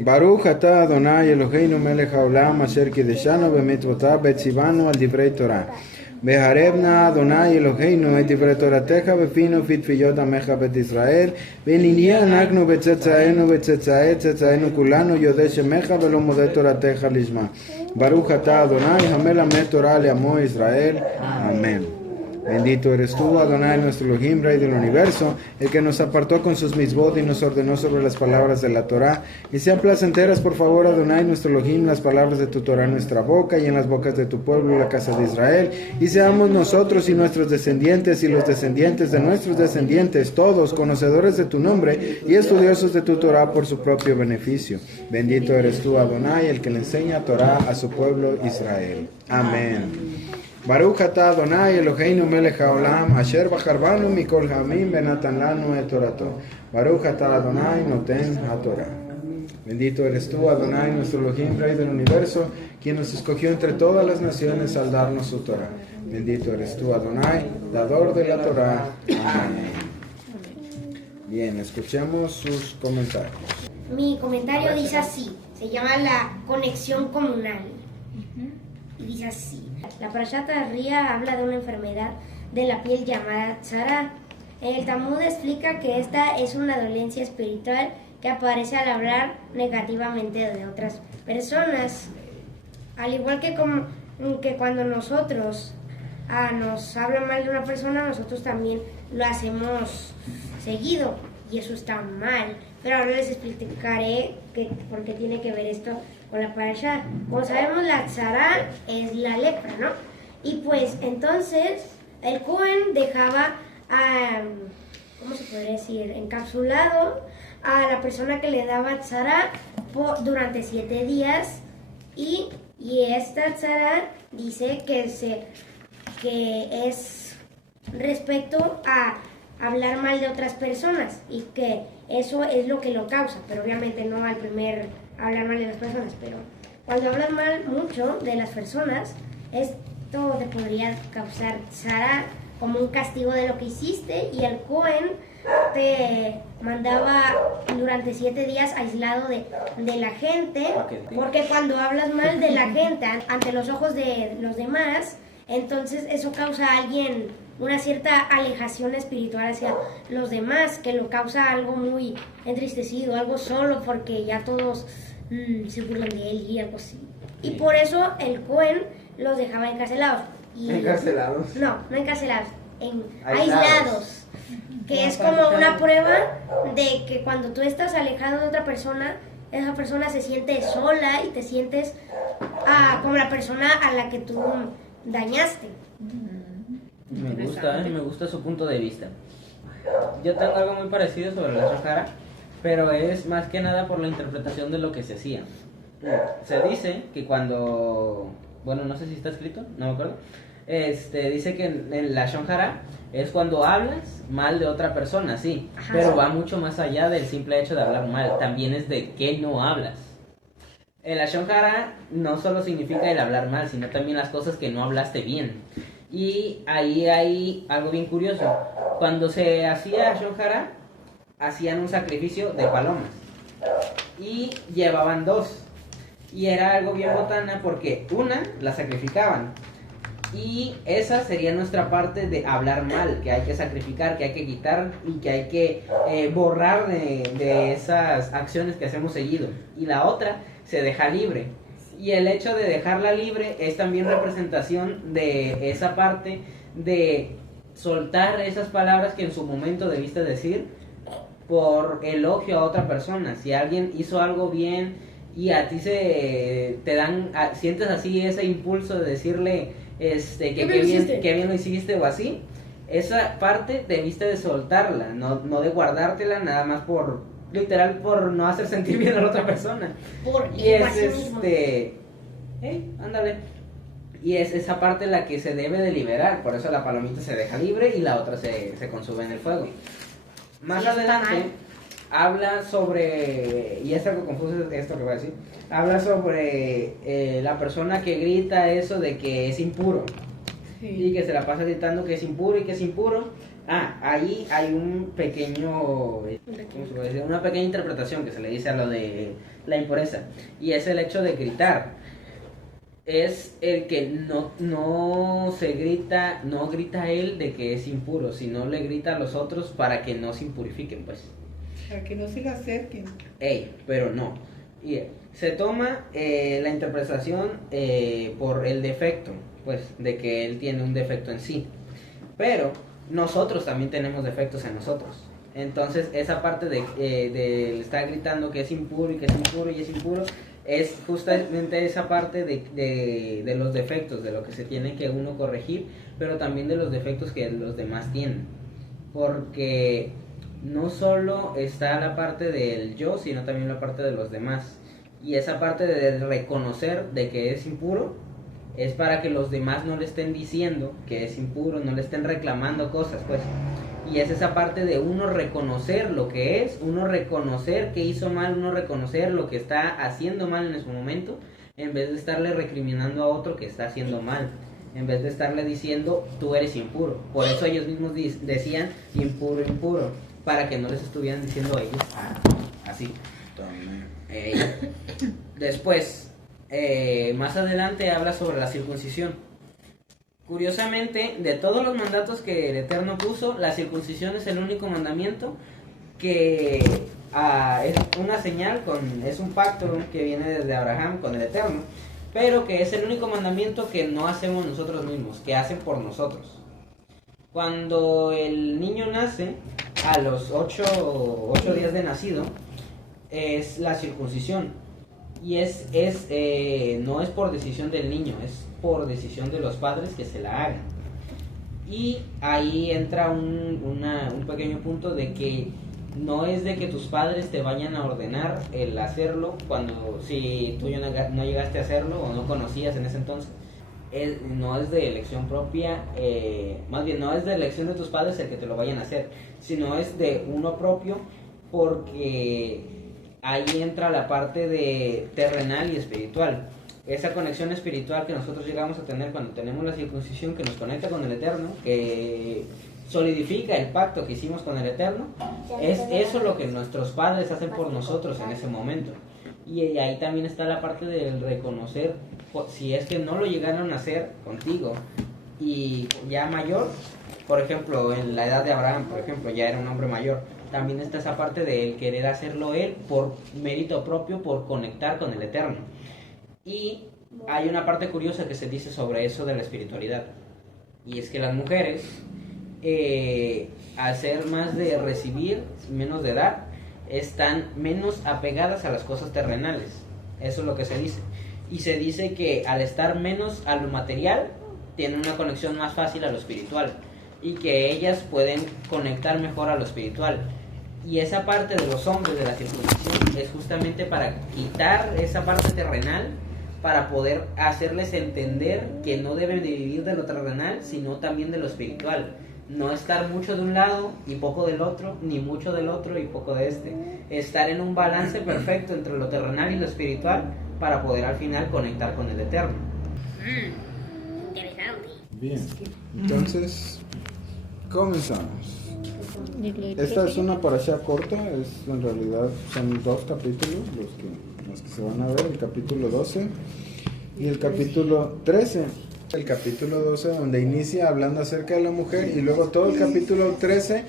Baruch atah Adonai Eloheinu melech haolam asher kideshanu b'mitzvotav betzivanu al divrei Torah. Beharevna Adonai Eloheinu et divrei Toratecha befinu vitfiyot amecha bet Israel v'niniyah anaknu betzetzaenu betzetzaenu kulanu yodeh shemecha velo modeh Toratecha lishma. Baruch atah Adonai hamelamed Torah leamo Israel. Amén. Bendito eres tú, Adonai, nuestro Elohim, Rey del universo, el que nos apartó con sus mitzvot y nos ordenó sobre las palabras de la Torah. Y sean placenteras, por favor, Adonai, nuestro Elohim, las palabras de tu Torah en nuestra boca y en las bocas de tu pueblo, la casa de Israel. Y seamos nosotros y nuestros descendientes y los descendientes de nuestros descendientes, todos conocedores de tu nombre y estudiosos de tu Torah por su propio beneficio. Bendito eres tú, Adonai, el que le enseña Torah a su pueblo Israel. Amén. Baruch atah Adonai Eloheinu melech haolam asher bacharbanu mikol hamim benatan lanu et torato. Baruch atah Adonai noten haTorah. Bendito eres tú, Adonai, nuestro Elohim, Rey del universo, quien nos escogió entre todas las naciones al darnos su Torah. Bendito eres tú, Adonai, dador de la Torah. Amén. Bien, escuchemos sus comentarios. Mi comentario dice así, se llama la conexión comunal. Y dice así. La Parashat Ría habla de una enfermedad de la piel llamada tzara. El Talmud explica que esta es una dolencia espiritual que aparece al hablar negativamente de otras personas. Al igual que cuando nosotros nos hablan mal de una persona, nosotros también lo hacemos seguido y eso está mal. Pero ahora les explicaré por qué tiene que ver esto con la parasha. Como sabemos, la tzara es la lepra, ¿no? Y pues entonces el Cohen dejaba, ¿cómo se podría decir? Encapsulado a la persona que le daba tzara durante 7 días y esta tzara dice que es respecto a hablar mal de otras personas y que eso es lo que lo causa, pero obviamente no al primer hablar mal de las personas, pero cuando hablas mal mucho de las personas, esto te podría causar tzara como un castigo de lo que hiciste y el Cohen te mandaba durante 7 días aislado de la gente, porque cuando hablas mal de la gente ante los ojos de los demás, entonces eso causa a alguien una cierta alejación espiritual hacia los demás, que lo causa algo muy entristecido, algo solo, porque ya todos se burlan de él y algo así. Y por eso el Cohen los dejaba encarcelados. ¿Encarcelados? No encarcelados, aislados. Que es como una prueba de que cuando tú estás alejado de otra persona, esa persona se siente sola y te sientes como la persona a la que tú dañaste. Me gusta su punto de vista. Yo tengo algo muy parecido sobre la Shahara, pero es más que nada por la interpretación de lo que se hacía. Se dice que cuando, bueno, no sé si está escrito, no me acuerdo, dice que en la Shahara es cuando hablas mal de otra persona, sí, ajá, pero va mucho más allá del simple hecho de hablar mal, también es de qué no hablas. En la Shahara no solo significa el hablar mal, sino también las cosas que no hablaste bien. Y ahí hay algo bien curioso. Cuando se hacía Shahara, hacían un sacrificio de palomas y llevaban 2. Y era algo bien botana porque una la sacrificaban y esa sería nuestra parte de hablar mal, que hay que sacrificar, que hay que quitar y que hay que borrar de esas acciones que hacemos seguido. Y la otra se deja libre. Y el hecho de dejarla libre es también representación de esa parte de soltar esas palabras que en su momento debiste decir por elogio a otra persona. Si alguien hizo algo bien y a ti sientes así ese impulso de decirle que bien lo hiciste o así, esa parte debiste de soltarla, no de guardártela nada más por no hacer sentir bien a la otra persona. Y es ándale. Y es esa parte la que se debe de liberar, por eso la palomita se deja libre y la otra se consume en el fuego. Más adelante habla sobre, y es algo confuso esto que voy a decir, habla sobre la persona que grita eso de que es impuro, sí, y que se la pasa gritando que es impuro y que es impuro. Ahí hay un pequeño, ¿cómo se puede decir? Una pequeña interpretación que se le dice a lo de la impureza, y es el hecho de gritar. Es el que no se grita, no grita él de que es impuro, sino le grita a los otros para que no se impurifiquen, pues. Para que no se le acerquen. Pero no. Y se toma la interpretación por el defecto, pues, de que él tiene un defecto en sí. Pero nosotros también tenemos defectos en nosotros. Entonces, esa parte de estar gritando que es impuro y que es impuro y es impuro, es justamente esa parte de los defectos, de lo que se tiene que uno corregir, pero también de los defectos que los demás tienen. Porque no solo está la parte del yo, sino también la parte de los demás. Y esa parte de reconocer de que es impuro es para que los demás no le estén diciendo que es impuro, no le estén reclamando cosas, pues. Y es esa parte de uno reconocer lo que es, uno reconocer que hizo mal, uno reconocer lo que está haciendo mal en su momento, en vez de estarle recriminando a otro que está haciendo mal, en vez de estarle diciendo tú eres impuro. Por eso ellos mismos decían impuro, impuro, para que no les estuvieran diciendo a ellos así. Después, más adelante habla sobre la circuncisión. Curiosamente, de todos los mandatos que el Eterno puso, la circuncisión es el único mandamiento que es una señal, es un pacto que viene desde Abraham con el Eterno, pero que es el único mandamiento que no hacemos nosotros mismos, que hacen por nosotros. Cuando el niño nace, a los 8 días de nacido, es la circuncisión. Y no es por decisión del niño, es por decisión de los padres que se la hagan. Y ahí entra un pequeño punto de que no es de que tus padres te vayan a ordenar el hacerlo si tú no llegaste a hacerlo o no conocías en ese entonces. No es de elección propia, más bien no es de elección de tus padres el que te lo vayan a hacer, sino es de uno propio, porque ahí entra la parte de terrenal y espiritual. Esa conexión espiritual que nosotros llegamos a tener cuando tenemos la circuncisión, que nos conecta con el Eterno, que solidifica el pacto que hicimos con el Eterno, es eso lo que nuestros padres hacen por nosotros en ese momento. Y ahí también está la parte del reconocer, si es que no lo llegaron a hacer contigo y ya mayor, por ejemplo, en la edad de Abraham, por ejemplo, ya era un hombre mayor, también está esa parte de querer hacerlo él por mérito propio, por conectar con el Eterno. Y hay una parte curiosa que se dice sobre eso de la espiritualidad, y es que las mujeres, al ser más de recibir, menos de dar, están menos apegadas a las cosas terrenales. Eso es lo que se dice. Y se dice que al estar menos a lo material, tienen una conexión más fácil a lo espiritual, y que ellas pueden conectar mejor a lo espiritual. Y esa parte de los hombres de la circuncisión es justamente para quitar esa parte terrenal, para poder hacerles entender que no deben de vivir de lo terrenal, sino también de lo espiritual. No estar mucho de un lado y poco del otro, ni mucho del otro y poco de este. Estar en un balance perfecto entre lo terrenal y lo espiritual, para poder al final conectar con el Eterno. Interesante. Bien, entonces comenzamos. Esta es una parashá corta, en realidad son 2 capítulos los que se van a ver, el capítulo 12 y el capítulo 13. El capítulo 12 donde inicia hablando acerca de la mujer, y luego todo el capítulo 13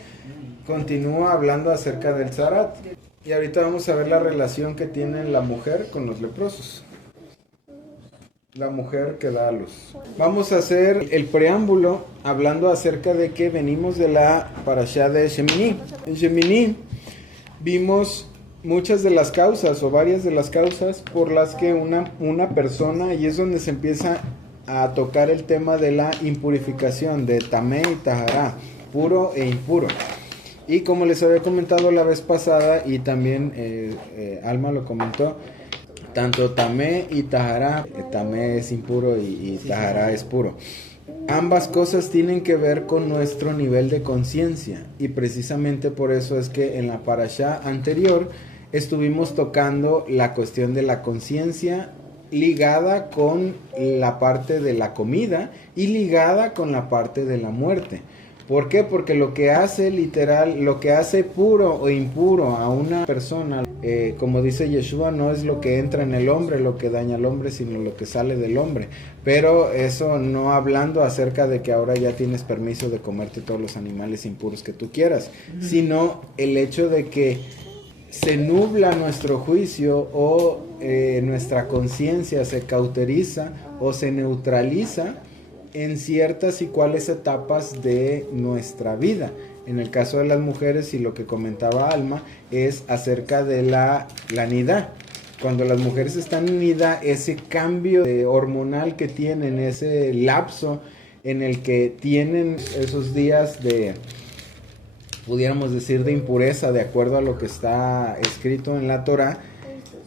continúa hablando acerca del zarat. Y ahorita vamos a ver la relación que tiene la mujer con los leprosos. La mujer que da a luz. Vamos a hacer el preámbulo hablando acerca de que venimos de la parashá de Shemini. En Shemini vimos muchas de las causas o varias de las causas por las que una persona, y es donde se empieza a tocar el tema de la impurificación, de tamé y tahará, puro e impuro. Y como les había comentado la vez pasada, y también Alma lo comentó, tanto tamé y tahará, tamé es impuro y tahará es puro. Ambas cosas tienen que ver con nuestro nivel de conciencia, y precisamente por eso es que en la parashá anterior estuvimos tocando la cuestión de la conciencia, ligada con la parte de la comida y ligada con la parte de la muerte, ¿Por qué? Porque lo que hace literal, lo que hace puro o impuro a una persona, como dice Yeshua, no es lo que entra en el hombre lo que daña al hombre, sino lo que sale del hombre. Pero eso no hablando acerca de que ahora ya tienes permiso de comerte todos los animales impuros que tú quieras, sino el hecho de que se nubla nuestro juicio o nuestra conciencia se cauteriza o se neutraliza en ciertas y cuales etapas de nuestra vida. En el caso de las mujeres, y lo que comentaba Alma, es acerca de la nidá. Cuando las mujeres están en nidá, ese cambio hormonal que tienen, ese lapso en el que tienen esos días de, pudiéramos decir, de impureza, de acuerdo a lo que está escrito en la Torá,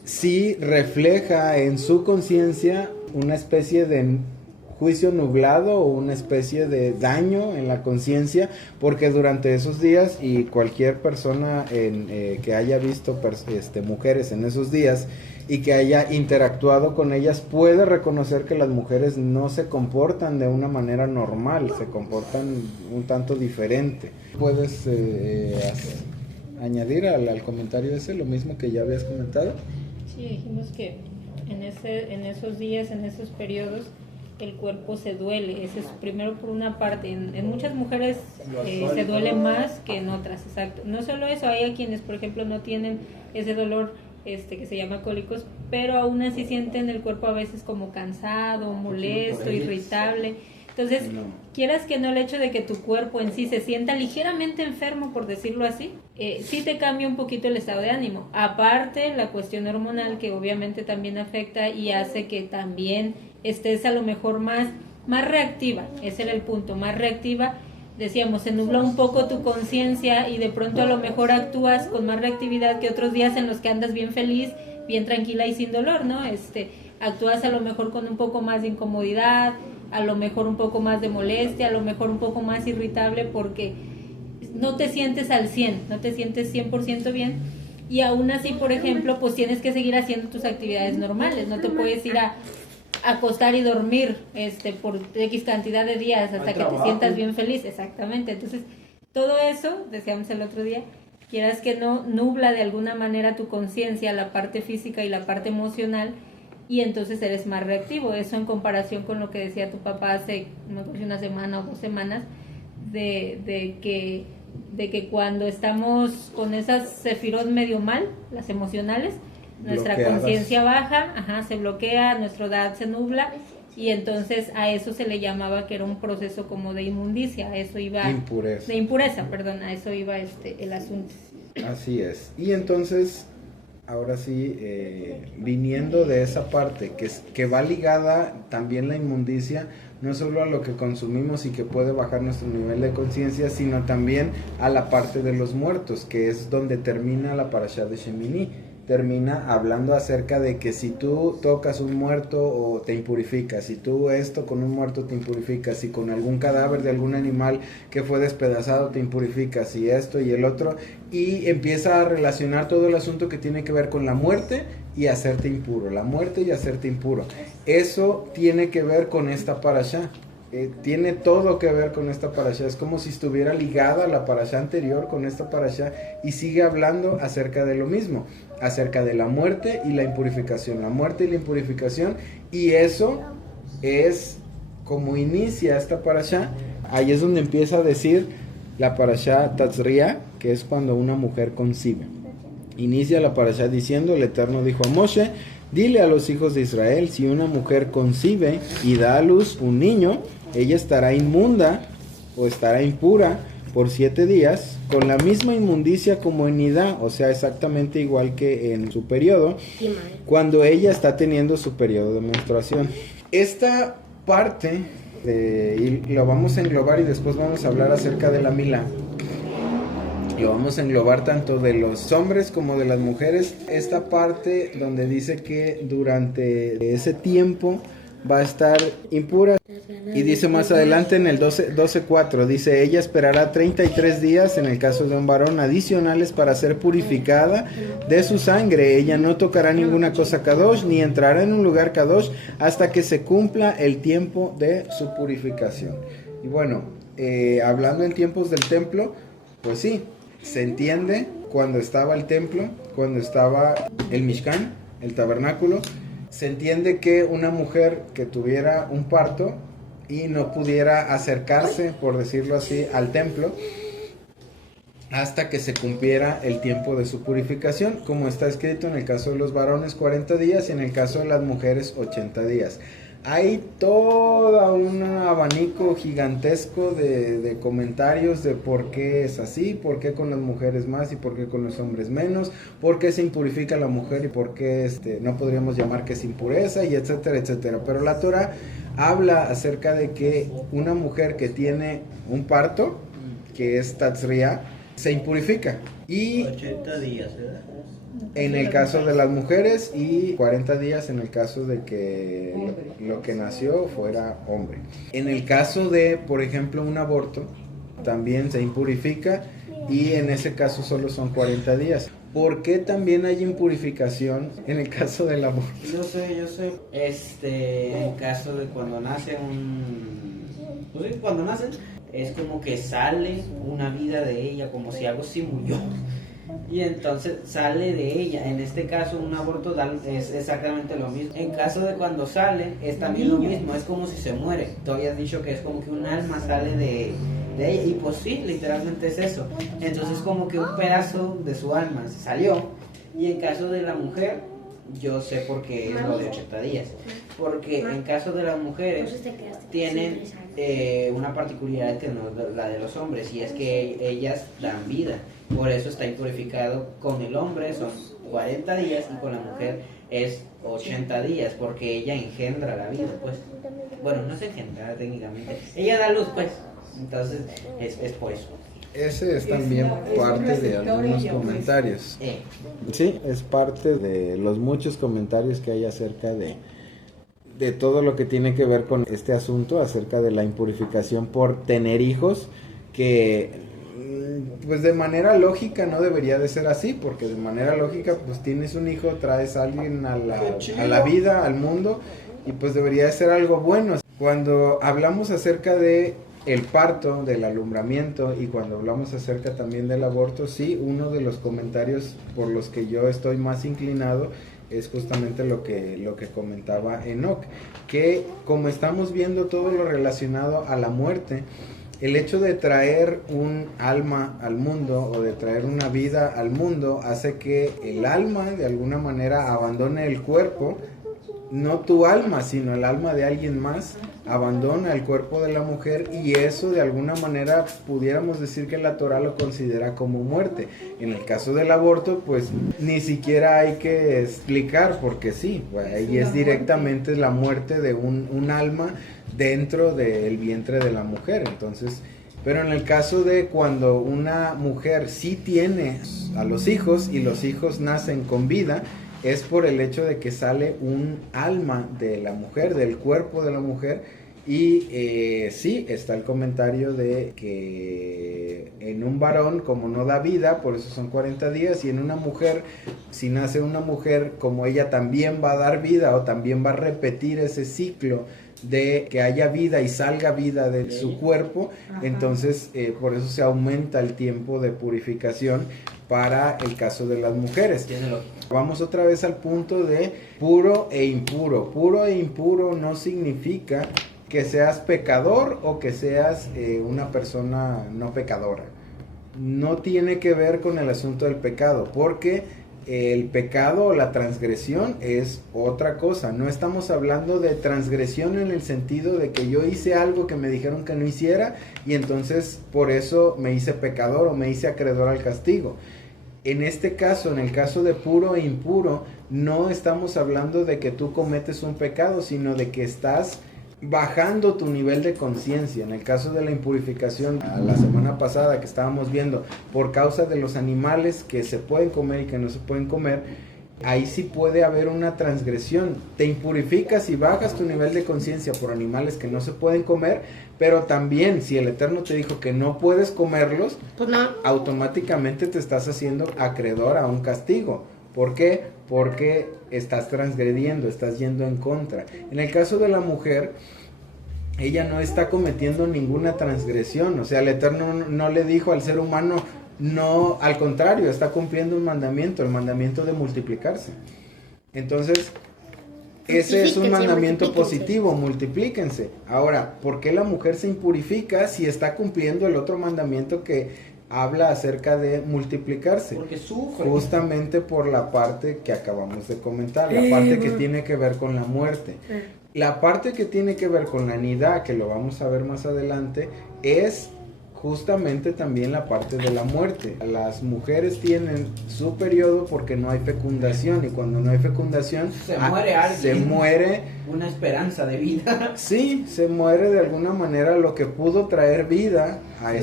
sí refleja en su conciencia una especie de juicio nublado o una especie de daño en la conciencia, porque durante esos días, y cualquier persona que haya visto mujeres en esos días y que haya interactuado con ellas, puede reconocer que las mujeres no se comportan de una manera normal, se comportan un tanto diferente. ¿Puedes añadir al comentario ese lo mismo que ya habías comentado? Sí, dijimos que en esos días, en esos periodos, el cuerpo se duele. Ese es primero por una parte. En muchas mujeres se duele más que en otras, exacto. No solo eso, hay a quienes, por ejemplo, no tienen ese dolor que se llama cólicos, pero aún así sienten el cuerpo a veces como cansado, molesto, irritable. Entonces, quieras que no, el hecho de que tu cuerpo en sí se sienta ligeramente enfermo, por decirlo así, sí te cambia un poquito el estado de ánimo. Aparte, la cuestión hormonal, que obviamente también afecta y hace que también estés a lo mejor más reactiva. Ese era el punto, más reactiva. Decíamos, se nubla un poco tu conciencia y de pronto a lo mejor actúas con más reactividad que otros días en los que andas bien feliz, bien tranquila y sin dolor, ¿no? Actúas a lo mejor con un poco más de incomodidad, a lo mejor un poco más de molestia, a lo mejor un poco más irritable porque no te sientes al 100, no te sientes 100% bien, y aún así, por ejemplo, pues tienes que seguir haciendo tus actividades normales, no te puedes ir a acostar y dormir por X cantidad de días hasta que te sientas bien feliz, exactamente. Entonces, todo eso, decíamos el otro día, quieras que no, nubla de alguna manera tu conciencia, la parte física y la parte emocional, y entonces eres más reactivo. Eso en comparación con lo que decía tu papá hace, no sé si una semana o 2 semanas, de que cuando estamos con esas sefirot medio mal, las emocionales, nuestra conciencia baja, se bloquea, nuestro dad se nubla, y entonces a eso se le llamaba que era un proceso como de inmundicia, a eso iba de impureza, perdón, a eso iba el asunto. Así es. Y entonces, ahora sí, viniendo de esa parte que va ligada también la inmundicia, no solo a lo que consumimos y que puede bajar nuestro nivel de conciencia, sino también a la parte de los muertos, que es donde termina la parashá de Shemini. Termina hablando acerca de que si tú tocas un muerto o te impurificas, si tú esto con un muerto te impurificas, si con algún cadáver de algún animal que fue despedazado te impurificas, y esto y el otro, y empieza a relacionar todo el asunto que tiene que ver con la muerte y hacerte impuro, la muerte y hacerte impuro. Eso tiene que ver con esta parashá. Tiene todo que ver con esta parashá, es como si estuviera ligada a la parashá anterior con esta parashá, y sigue hablando acerca de lo mismo, acerca de la muerte y la impurificación, la muerte y la impurificación, y eso es como inicia esta parashá. Ahí es donde empieza a decir la parashá Tatzriah, que es cuando una mujer concibe. Inicia la parashá diciendo: el Eterno dijo a Moshe, dile a los hijos de Israel, si una mujer concibe y da a luz un niño, ella estará inmunda o estará impura por 7 días, con la misma inmundicia como en nidá, o sea, exactamente igual que en su periodo, cuando ella está teniendo su periodo de menstruación. Esta parte, y lo vamos a englobar y después vamos a hablar acerca de la milá, lo vamos a englobar tanto de los hombres como de las mujeres. Esta parte donde dice que durante ese tiempo va a estar impura, y dice más adelante en el 12:4, dice: ella esperará 33 días en el caso de un varón adicionales para ser purificada de su sangre. Ella no tocará ninguna cosa kadosh ni entrará en un lugar kadosh hasta que se cumpla el tiempo de su purificación. Y bueno, hablando en tiempos del templo, pues sí, se entiende cuando estaba el templo, cuando estaba el Mishkan, el tabernáculo, se entiende que una mujer que tuviera un parto y no pudiera acercarse, por decirlo así, al templo, hasta que se cumpliera el tiempo de su purificación, como está escrito en el caso de los varones 40 días y en el caso de las mujeres 80 días. Hay todo un abanico gigantesco de comentarios de por qué es así, por qué con las mujeres más y por qué con los hombres menos, por qué se impurifica la mujer y por qué no podríamos llamar que es impureza, y etcétera, etcétera. Pero la Torah habla acerca de que una mujer que tiene un parto, que es tatzriá, se impurifica. Y 80 días, ¿verdad? En el caso de las mujeres y 40 días en el caso de que lo que nació fuera hombre. En el caso de, por ejemplo, un aborto, también se impurifica y en ese caso solo son 40 días. ¿Por qué también hay impurificación en el caso del aborto? Yo sé. En caso de cuando nace pues sí, cuando nacen, es como que sale una vida de ella, como si algo se murió. Y entonces sale de ella. En este caso un aborto es exactamente lo mismo. En caso de cuando sale es también lo mismo, es como si se muere. Tú habías dicho que es como que un alma sale de ella, y pues sí, literalmente es eso. Entonces como que un pedazo de su alma salió. Y en caso de la mujer, yo sé por qué es lo de 80 días. Porque en caso de las mujeres tienen una particularidad que no es la de los hombres, y es que ellas dan vida. Por eso está impurificado. Con el hombre son 40 días y con la mujer es 80 días, porque ella engendra la vida, pues. Bueno, no se engendra técnicamente, ella da luz, pues. Entonces es por eso. Ese es también parte de algunos comentarios. Sí, es parte de los muchos comentarios que hay acerca de todo lo que tiene que ver con este asunto, acerca de la impurificación por tener hijos, que pues de manera lógica no debería de ser así, porque de manera lógica pues tienes un hijo, traes a alguien a la vida, al mundo, y pues debería de ser algo bueno. Cuando hablamos acerca de el parto, del alumbramiento, y cuando hablamos acerca también del aborto, sí, uno de los comentarios por los que yo estoy más inclinado es justamente lo que comentaba Enoch, que como estamos viendo todo lo relacionado a la muerte, el hecho de traer un alma al mundo o de traer una vida al mundo hace que el alma de alguna manera abandone el cuerpo. No tu alma, sino el alma de alguien más abandona el cuerpo de la mujer, y eso de alguna manera pudiéramos decir que la Torah lo considera como muerte. En el caso del aborto, pues ni siquiera hay que explicar, porque sí, ahí es directamente la muerte de un alma dentro del vientre de la mujer. Entonces, pero en el caso de cuando una mujer sí tiene a los hijos y los hijos nacen con vida, es por el hecho de que sale un alma de la mujer, del cuerpo de la mujer. Y sí, está el comentario de que en un varón, como no da vida, por eso son 40 días, y en una mujer, si nace una mujer, como ella también va a dar vida o también va a repetir ese ciclo de que haya vida y salga vida de su cuerpo, entonces por eso se aumenta el tiempo de purificación para el caso de las mujeres. Vamos otra vez al punto de puro e impuro. Puro e impuro no significa que seas pecador o que seas una persona no pecadora. No tiene que ver con el asunto del pecado, porque el pecado o la transgresión es otra cosa. No estamos hablando de transgresión en el sentido de que yo hice algo que me dijeron que no hiciera y entonces por eso me hice pecador o me hice acreedor al castigo. En este caso, en el caso de puro e impuro, no estamos hablando de que tú cometes un pecado, sino de que estás bajando tu nivel de conciencia. En el caso de la impurificación, la semana pasada que estábamos viendo, por causa de los animales que se pueden comer y que no se pueden comer, ahí sí puede haber una transgresión. Te impurificas y bajas tu nivel de conciencia por animales que no se pueden comer, pero también si el Eterno te dijo que no puedes comerlos, pues no, automáticamente te estás haciendo acreedor a un castigo. ¿Por qué? Porque estás transgrediendo, estás yendo en contra. En el caso de la mujer, ella no está cometiendo ninguna transgresión. O sea, el Eterno no le dijo al ser humano, no, al contrario, está cumpliendo un mandamiento, el mandamiento de multiplicarse. Entonces, ese es un mandamiento positivo, multiplíquense. Ahora, ¿por qué la mujer se impurifica si está cumpliendo el otro mandamiento que habla acerca de multiplicarse? Porque sufre. Justamente por la parte que acabamos de comentar, la parte que tiene que ver con la muerte. La parte que tiene que ver con la nidá, que lo vamos a ver más adelante, es justamente también la parte de la muerte. Las mujeres tienen su periodo porque no hay fecundación, y cuando no hay fecundación Se muere alguien. se muere, Una esperanza de vida. sí, se muere de alguna manera lo que pudo traer vida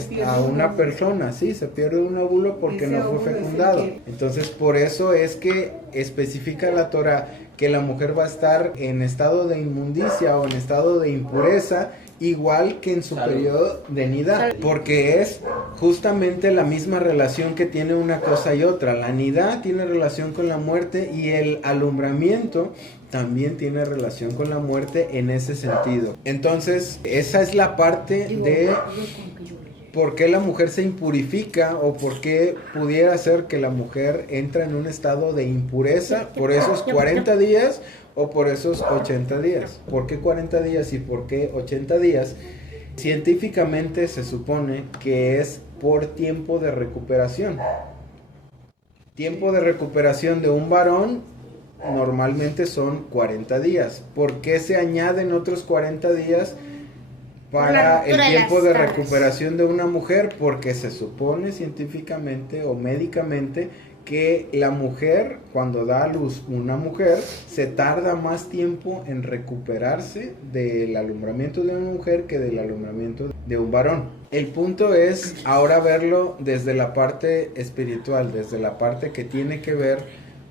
Se a una persona, sí, se pierde un óvulo porque Ese no fue óvulo es el fecundado. que- Entonces, por eso es que especifica la Torah que la mujer va a estar en estado de inmundicia o en estado de impureza, igual que en su Salud. periodo de nidá, porque es justamente la misma relación que tiene una cosa y otra. La nidá tiene relación con la muerte y el alumbramiento también tiene relación con la muerte en ese sentido. Entonces, esa es la parte de por qué la mujer se impurifica o por qué pudiera ser que la mujer entra en un estado de impureza por esos 40 días o por esos 80 días. ¿Por qué 40 días y por qué 80 días? Científicamente se supone que es por tiempo de recuperación. Tiempo de recuperación de un varón normalmente son 40 días. ¿Por qué se añaden otros 40 días para el ruptura de tiempo las de tablas. recuperación de una mujer? Porque se supone científicamente o médicamente que la mujer, cuando da a luz una mujer, se tarda más tiempo en recuperarse del alumbramiento de una mujer que del alumbramiento de un varón. El punto es ahora verlo desde la parte espiritual, desde la parte que tiene que ver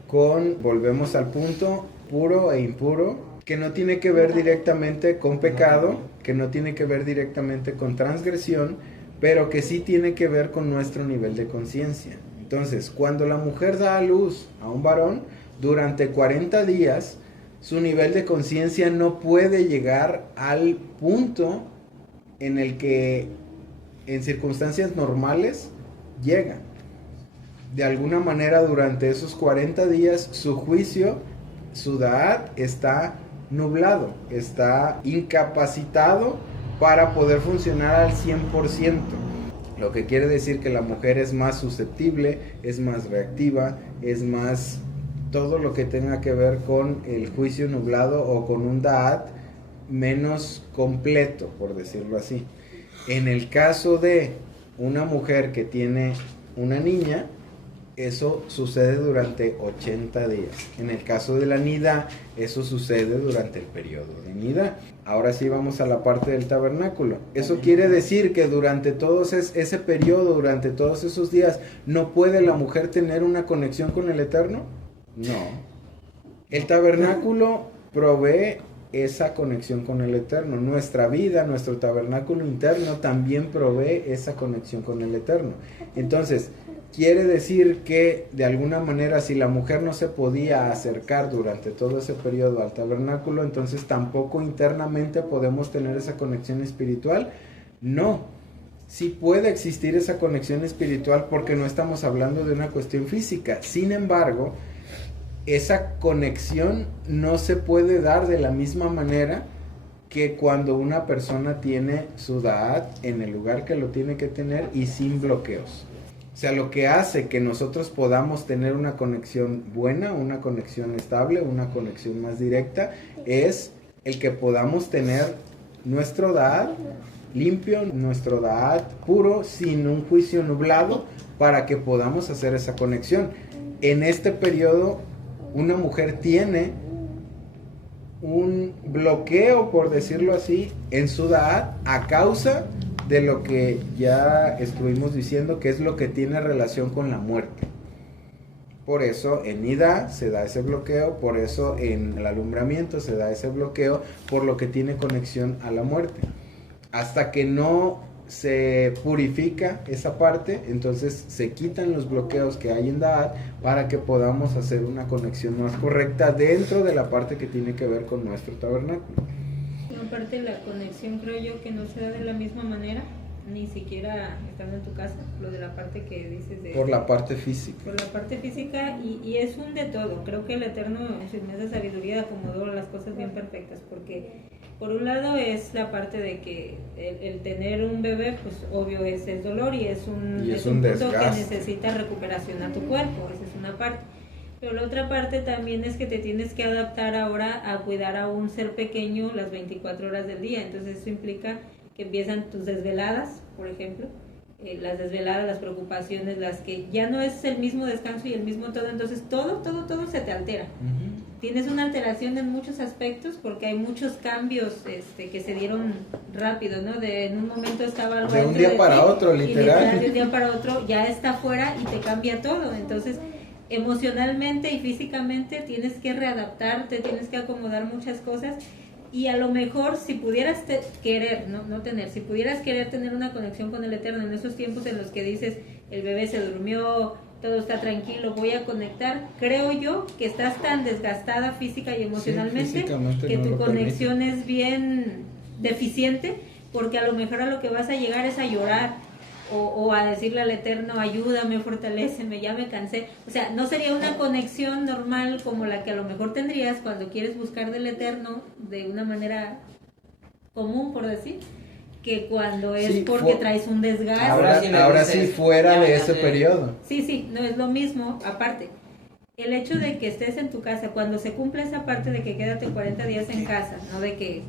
con, volvemos al punto, puro e impuro, que no tiene que ver directamente con pecado, que no tiene que ver directamente con transgresión, pero que sí tiene que ver con nuestro nivel de conciencia. Entonces, cuando la mujer da a luz a un varón, durante 40 días, su nivel de conciencia no puede llegar al punto en el que en circunstancias normales llega. De alguna manera, durante esos 40 días, su juicio, su da'at, está nublado, está incapacitado para poder funcionar al 100%. Lo que quiere decir que la mujer es más susceptible, es más reactiva, es más todo lo que tenga que ver con el juicio nublado o con un da'at menos completo, por decirlo así. En el caso de una mujer que tiene una niña, eso sucede durante 80 días. En el caso de la nidá, eso sucede durante el periodo de nidá. Ahora sí vamos a la parte del tabernáculo. Eso quiere decir que durante todo ese periodo, durante todos esos días, ¿no puede la mujer tener una conexión con el Eterno? No. El tabernáculo provee esa conexión con el Eterno. Nuestra vida, nuestro tabernáculo interno también provee esa conexión con el Eterno. Entonces, quiere decir que de alguna manera si la mujer no se podía acercar durante todo ese periodo al tabernáculo, entonces tampoco internamente podemos tener esa conexión espiritual. No, sí puede existir esa conexión espiritual porque no estamos hablando de una cuestión física. Sin embargo, esa conexión no se puede dar de la misma manera que cuando una persona tiene su da'at en el lugar que lo tiene que tener y sin bloqueos. O sea, lo que hace que nosotros podamos tener una conexión buena, una conexión estable, una conexión más directa, es el que podamos tener nuestro da'at limpio, nuestro da'at puro, sin un juicio nublado, para que podamos hacer esa conexión. En este periodo, una mujer tiene un bloqueo, por decirlo así, en su da'at a causa de lo que ya estuvimos diciendo, que es lo que tiene relación con la muerte. Por eso en nidá se da ese bloqueo, por eso en el alumbramiento se da ese bloqueo, por lo que tiene conexión a la muerte. Hasta que no se purifica esa parte, entonces se quitan los bloqueos que hay en da'at para que podamos hacer una conexión más correcta dentro de la parte que tiene que ver con nuestro tabernáculo. aparte la conexión creo yo que no se da de la misma manera, ni siquiera estando en tu casa, lo de la parte que dices de... Por la parte física. Por la parte física y es un de todo. Creo que el Eterno en su inmensa sabiduría acomodó las cosas bien perfectas, porque por un lado es la parte de que el tener un bebé, pues obvio es el dolor y es un punto desgaste que necesita recuperación a tu cuerpo, esa es una parte. Pero la otra parte también es que te tienes que adaptar ahora a cuidar a un ser pequeño las 24 horas del día, entonces eso implica que empiezan tus desveladas, por ejemplo, las desveladas, las preocupaciones, las que ya no es el mismo descanso y el mismo todo, entonces todo se te altera. Tienes una alteración en muchos aspectos porque hay muchos cambios que se dieron rápido, ¿no? En un momento estaba algo de un día para otro, literal. De un día para otro ya está fuera y te cambia todo, entonces emocionalmente y físicamente tienes que readaptarte, tienes que acomodar muchas cosas. Y a lo mejor si pudieras si pudieras querer tener una conexión con el Eterno en esos tiempos en los que dices, el bebé se durmió, todo está tranquilo, voy a conectar, creo yo que estás tan desgastada física y emocionalmente que tu conexión es bien deficiente, porque a lo mejor a lo que vas a llegar es a llorar. O a decirle al Eterno, ayúdame, fortaléceme, ya me cansé. O sea, no sería una conexión normal como la que a lo mejor tendrías cuando quieres buscar del Eterno de una manera común, por decir, que cuando es porque traes un desgaste. Ahora sí fuera de ese periodo. Sí, no es lo mismo. Aparte, el hecho de que estés en tu casa, cuando se cumple esa parte de que quédate 40 días en casa, no de que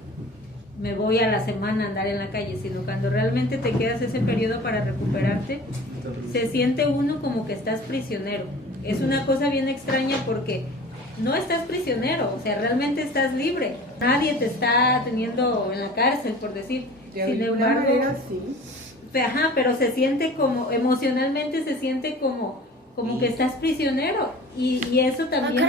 me voy a la semana a andar en la calle, sino cuando realmente te quedas ese periodo para recuperarte, se siente uno como que estás prisionero. Es una cosa bien extraña porque no estás prisionero, o sea, realmente estás libre. Nadie te está teniendo en la cárcel, por decir. Sin embargo, pero se siente como, emocionalmente se siente como que estás prisionero y eso también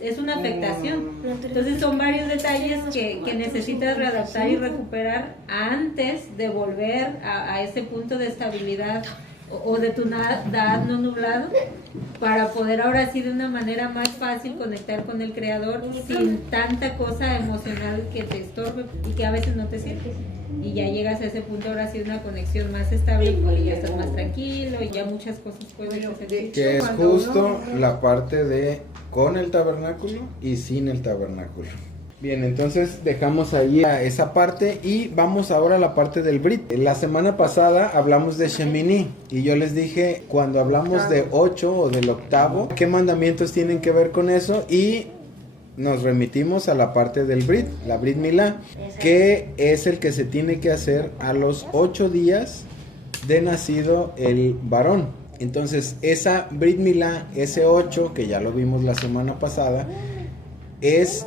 es una afectación. Entonces son varios detalles que necesitas readaptar y recuperar antes de volver a ese punto de estabilidad o de tu Da'at no nublado, para poder ahora sí de una manera más fácil conectar con el Creador sin tanta cosa emocional que te estorbe y que a veces no te sirve. Y ya llegas a ese punto ahora sí una conexión más estable porque ya estás más tranquilo y ya muchas cosas pueden hacer. Que es justo la parte de con el tabernáculo y sin el tabernáculo. Bien, entonces dejamos ahí esa parte y vamos ahora a la parte del Brit. La semana pasada hablamos de Shemini y yo les dije cuando hablamos de 8 o del octavo, qué mandamientos tienen que ver con eso, y nos remitimos a la parte del Brit, la Brit Milá, que es el que se tiene que hacer a los 8 días de nacido el varón. Entonces esa Brit Milá, ese 8, que ya lo vimos la semana pasada, es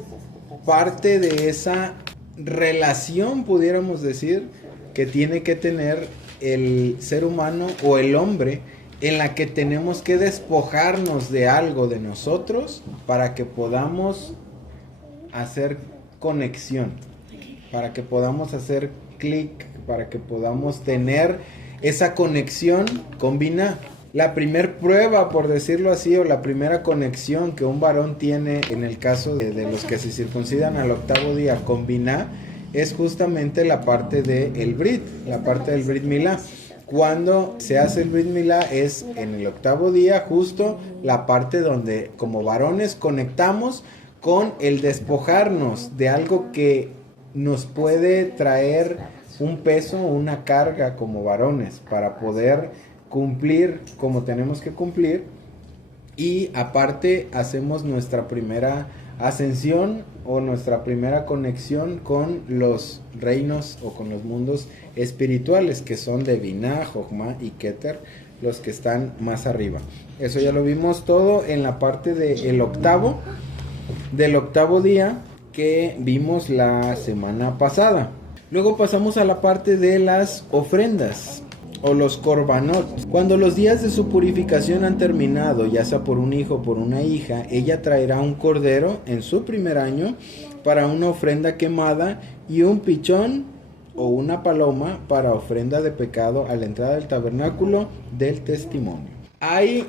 parte de esa relación, pudiéramos decir, que tiene que tener el ser humano o el hombre, en la que tenemos que despojarnos de algo de nosotros para que podamos hacer conexión, para que podamos hacer clic, para que podamos tener esa conexión con Binah. La primer prueba, por decirlo así, o la primera conexión que un varón tiene en el caso de los que se circuncidan al octavo día con Binah es justamente la parte del Brit, la parte del Brit Milá. Cuando se hace el Brit Milá es en el octavo día, justo la parte donde como varones conectamos con el despojarnos de algo que nos puede traer un peso, una carga como varones para poder cumplir como tenemos que cumplir, y aparte hacemos nuestra primera ascensión o nuestra primera conexión con los reinos o con los mundos espirituales que son de Binah, Jochma y Keter, los que están más arriba. Eso ya lo vimos todo en la parte del octavo día que vimos la semana pasada. Luego pasamos a la parte de las ofrendas o los korbanot. Cuando los días de su purificación han terminado, ya sea por un hijo o por una hija, ella traerá un cordero en su primer año para una ofrenda quemada y un pichón o una paloma para ofrenda de pecado a la entrada del tabernáculo del testimonio. Hay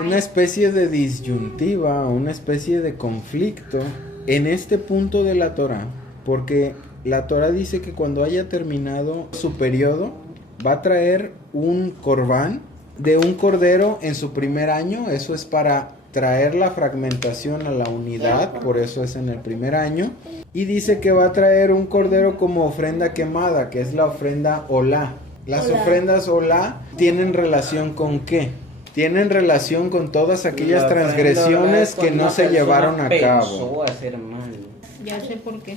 una especie de disyuntiva, una especie de conflicto en este punto de la Torah, porque la Torah dice que cuando haya terminado su periodo, va a traer un corbán de un cordero en su primer año. Eso es para traer la fragmentación a la unidad, por eso es en el primer año. Y dice que va a traer un cordero como ofrenda quemada, que es la ofrenda olá. Las ofrendas olá tienen relación con ¿qué? Tienen relación con todas aquellas transgresiones que no se llevaron a cabo. A hacer mal. Ya sé por qué.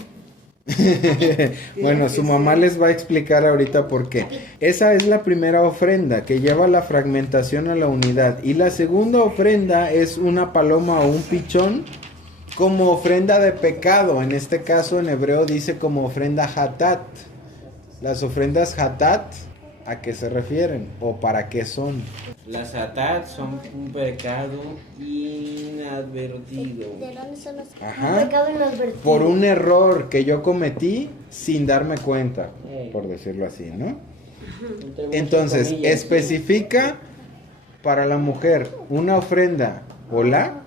Bueno, su mamá les va a explicar ahorita por qué. Esa es la primera ofrenda que lleva la fragmentación a la unidad. Y la segunda ofrenda es una paloma o un pichón como ofrenda de pecado. En este caso en hebreo dice como ofrenda hatat. Las ofrendas hatat, ¿a qué se refieren? ¿O para qué son? Las hatat son un pecado inadvertido. ¿De dónde son los Ajá. pecado inadvertido? Por un error que yo cometí sin darme cuenta, por decirlo así, ¿no? Entonces, especifica para la mujer una ofrenda olá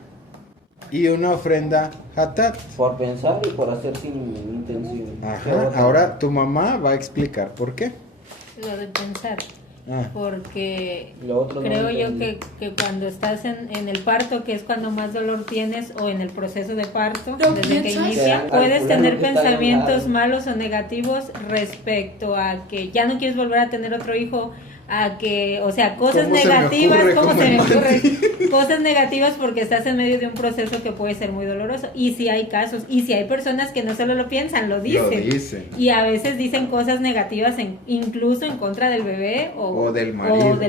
y una ofrenda hatat. Por pensar y por hacer sin intención. Ajá. Ahora tu mamá va a explicar por qué. Lo de pensar. Ah. Porque Lo otro no creo lo yo entendí. que cuando estás en el parto, que es cuando más dolor tienes, o en el proceso de parto, ¿No desde que piensas? inicia, Al puedes fulano tener que está pensamientos enojado. malos o negativos respecto a que ya no quieres volver a tener otro hijo, a que, o sea, cosas ¿Cómo se me negativas, ocurre, ¿cómo se me comandante? ocurre? Cosas negativas porque estás en medio de un proceso que puede ser muy doloroso. Y si hay casos, y si hay personas que no solo lo piensan, lo dicen. Y a veces dicen cosas negativas incluso en contra del bebé O del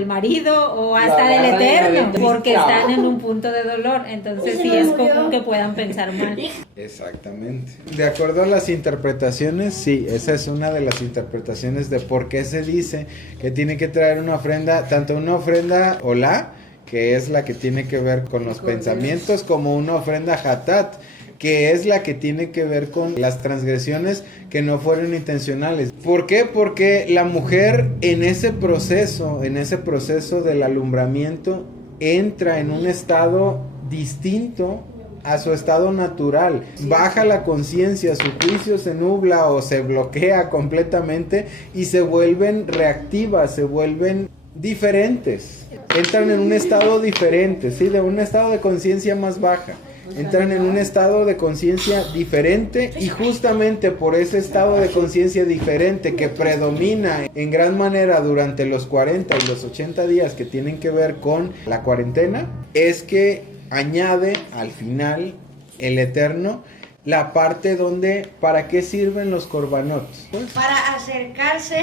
marido. o hasta del agarran y la eterno, avientan. porque están en un punto de dolor. Entonces sí es común que puedan pensar mal. Exactamente. De acuerdo a las interpretaciones, sí, esa es una de las interpretaciones de por qué se dice que tiene que traer una ofrenda, tanto una ofrenda olá, que es la que tiene que ver con los pensamientos, como una ofrenda hatat, que es la que tiene que ver con las transgresiones que no fueron intencionales. ¿Por qué? Porque la mujer en ese proceso del alumbramiento, entra en un estado distinto a su estado natural. Baja la conciencia, su juicio se nubla o se bloquea completamente y se vuelven reactivas, se vuelven diferentes. Entran en un estado diferente, ¿sí? De un estado de conciencia más baja. Entran en un estado de conciencia diferente y justamente por ese estado de conciencia diferente que predomina en gran manera durante los 40 y los 80 días que tienen que ver con la cuarentena, es que añade al final el Eterno la parte donde ¿para qué sirven los korbanot? Pues, Para acercarse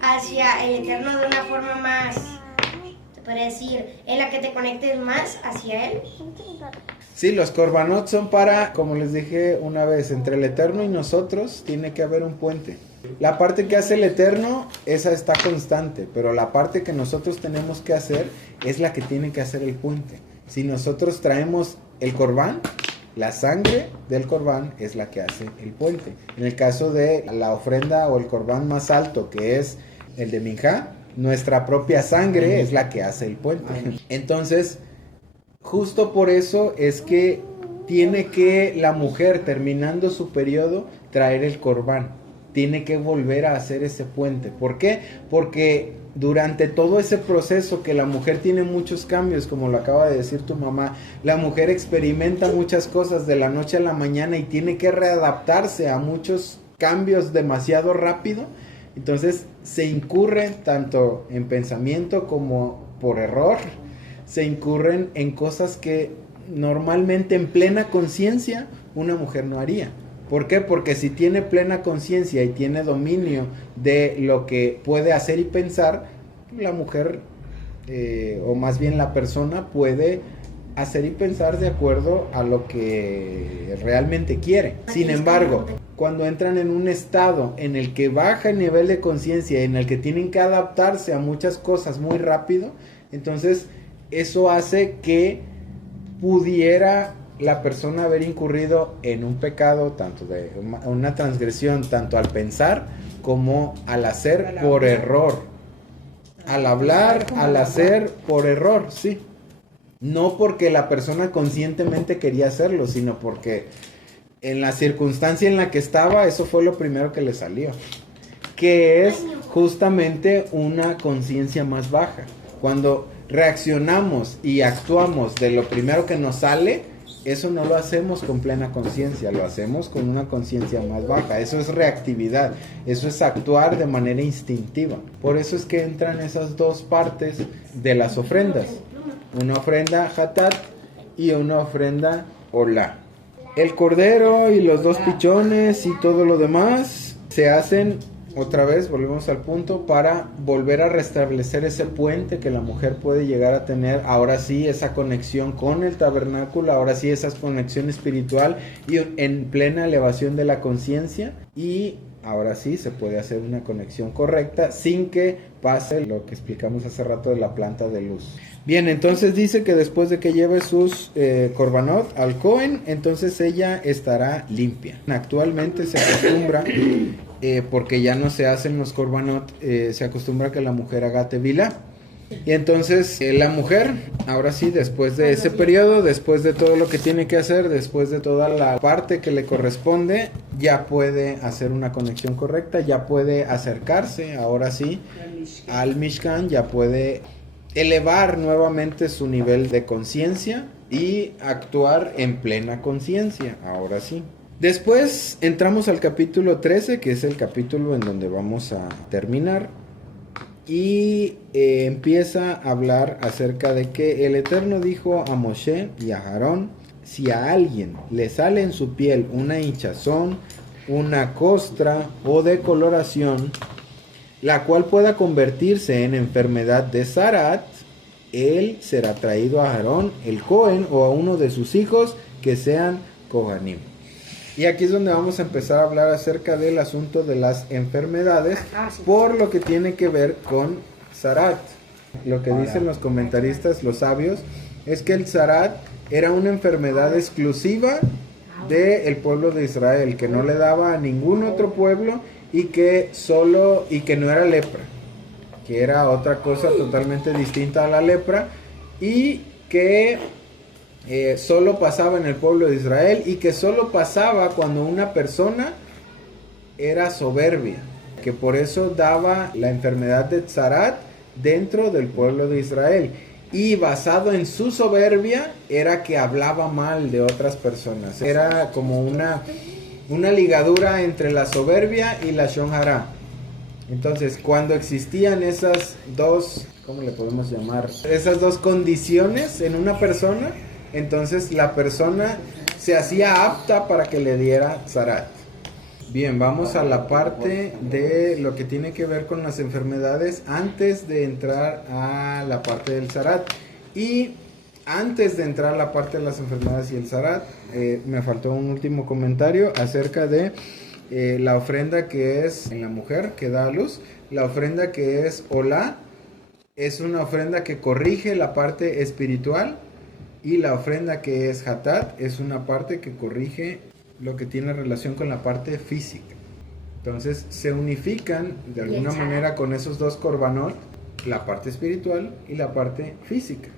hacia el Eterno de una forma más, se podría decir, en la que te conectes más hacia Él. sí, los korbanot son para, como les dije una vez, entre el Eterno y nosotros tiene que haber un puente. La parte que hace el Eterno, esa está constante, pero la parte que nosotros tenemos que hacer es la que tiene que hacer el puente. Si nosotros traemos el corbán, la sangre del corbán es la que hace el puente. En el caso de la ofrenda o el corbán más alto, que es el de Minjá, nuestra propia sangre es la que hace el puente. Entonces, justo por eso es que tiene que la mujer, terminando su periodo, traer el corbán. Tiene que volver a hacer ese puente. ¿Por qué? Porque durante todo ese proceso que la mujer tiene muchos cambios, como lo acaba de decir tu mamá, la mujer experimenta muchas cosas de la noche a la mañana y tiene que readaptarse a muchos cambios demasiado rápido. Entonces se incurre tanto en pensamiento como por error, se incurren en cosas que normalmente en plena conciencia una mujer no haría. ¿Por qué? Porque si tiene plena conciencia y tiene dominio de lo que puede hacer y pensar, la mujer, o más bien la persona, puede hacer y pensar de acuerdo a lo que realmente quiere. Sin embargo, cuando entran en un estado en el que baja el nivel de conciencia, en el que tienen que adaptarse a muchas cosas muy rápido, entonces eso hace que pudiera la persona haber incurrido en un pecado, tanto de una transgresión, tanto al pensar como al hacer por error. Al hablar, al hacer por error, sí. No porque la persona conscientemente quería hacerlo, sino porque en la circunstancia en la que estaba, eso fue lo primero que le salió. Que es justamente una conciencia más baja. Cuando reaccionamos y actuamos de lo primero que nos sale, eso no lo hacemos con plena conciencia, lo hacemos con una conciencia más baja. Eso es reactividad, eso es actuar de manera instintiva. Por eso es que entran esas dos partes de las ofrendas. Una ofrenda hatat y una ofrenda olá. El cordero y los dos pichones y todo lo demás se hacen, otra vez volvemos al punto, para volver a restablecer ese puente que la mujer puede llegar a tener, ahora sí, esa conexión con el tabernáculo, ahora sí, esa conexión espiritual y en plena elevación de la conciencia, y ahora sí se puede hacer una conexión correcta sin que pase lo que explicamos hace rato de la planta de luz. Bien, entonces dice que después de que lleve sus korbanot al Cohen, entonces ella estará limpia. Actualmente se acostumbra, porque ya no se hacen los korbanot, se acostumbra que la mujer haga tevilá. Y entonces la mujer, ahora sí, después de ese periodo, después de todo lo que tiene que hacer, después de toda la parte que le corresponde, ya puede hacer una conexión correcta, ya puede acercarse, ahora sí, al Mishkan, ya puede elevar nuevamente su nivel de conciencia y actuar en plena conciencia, ahora sí. Después entramos al capítulo 13, que es el capítulo en donde vamos a terminar. Y empieza a hablar acerca de que el Eterno dijo a Moshe y a Aarón: si a alguien le sale en su piel una hinchazón, una costra o decoloración, la cual pueda convertirse en enfermedad de Zarat, él será traído a Aarón, el Cohen, o a uno de sus hijos que sean Kohanim. Y aquí es donde vamos a empezar a hablar acerca del asunto de las enfermedades, por lo que tiene que ver con Zarat. Lo que dicen los comentaristas, los sabios, es que el Zarat era una enfermedad exclusiva del pueblo de Israel, que no le daba a ningún otro pueblo y que no era lepra, que era otra cosa totalmente distinta a la lepra, y que solo pasaba en el pueblo de Israel, y que solo pasaba cuando una persona era soberbia, que por eso daba la enfermedad de Zarat dentro del pueblo de Israel, y basado en su soberbia era que hablaba mal de otras personas. Era como una ligadura entre la soberbia y la Shon Hara. Entonces, cuando existían esas dos, ¿cómo le podemos llamar? Esas dos condiciones en una persona, entonces la persona se hacía apta para que le diera Zarat. Bien, vamos a la parte de lo que tiene que ver con las enfermedades antes de entrar a la parte del Zarat. Y antes de entrar a la parte de las enfermedades y el Zarat, me faltó un último comentario acerca de la ofrenda que es en la mujer que da a luz. La ofrenda que es Olá es una ofrenda que corrige la parte espiritual, y la ofrenda que es Hatat es una parte que corrige lo que tiene relación con la parte física. Entonces se unifican de alguna manera con esos dos korbanot, la parte espiritual y la parte física.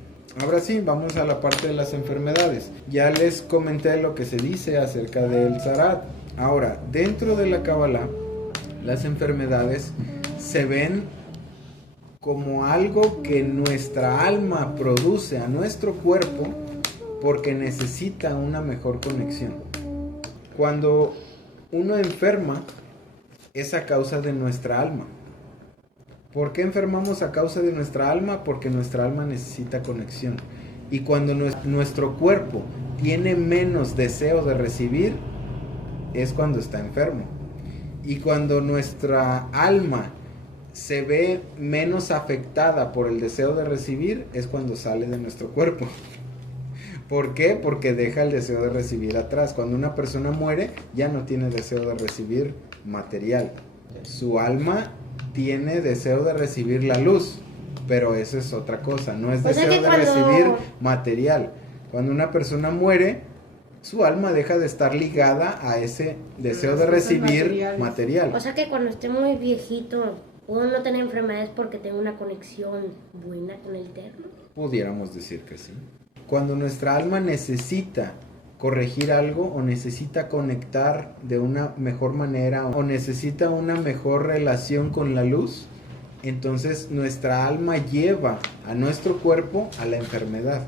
Ahora sí, vamos a la parte de las enfermedades. Ya les comenté lo que se dice acerca del Zarat. Ahora, dentro de la Kabbalah, las enfermedades se ven como algo que nuestra alma produce a nuestro cuerpo porque necesita una mejor conexión. Cuando uno enferma, es a causa de nuestra alma. ¿Por qué enfermamos a causa de nuestra alma? Porque nuestra alma necesita conexión. Y cuando nuestro cuerpo tiene menos deseo de recibir, es cuando está enfermo. Y cuando nuestra alma se ve menos afectada por el deseo de recibir, es cuando sale de nuestro cuerpo. ¿Por qué? Porque deja el deseo de recibir atrás. Cuando una persona muere, ya no tiene deseo de recibir material. Su alma tiene deseo de recibir la luz, pero eso es otra cosa, no es deseo de recibir material. Cuando una persona muere, su alma deja de estar ligada a ese deseo de recibir material. O sea que cuando esté muy viejito, ¿puedo no tener enfermedades porque tengo una conexión buena con el Eterno? Pudiéramos decir que sí. Cuando nuestra alma necesita corregir algo o necesita conectar de una mejor manera o necesita una mejor relación con la luz, entonces nuestra alma lleva a nuestro cuerpo a la enfermedad.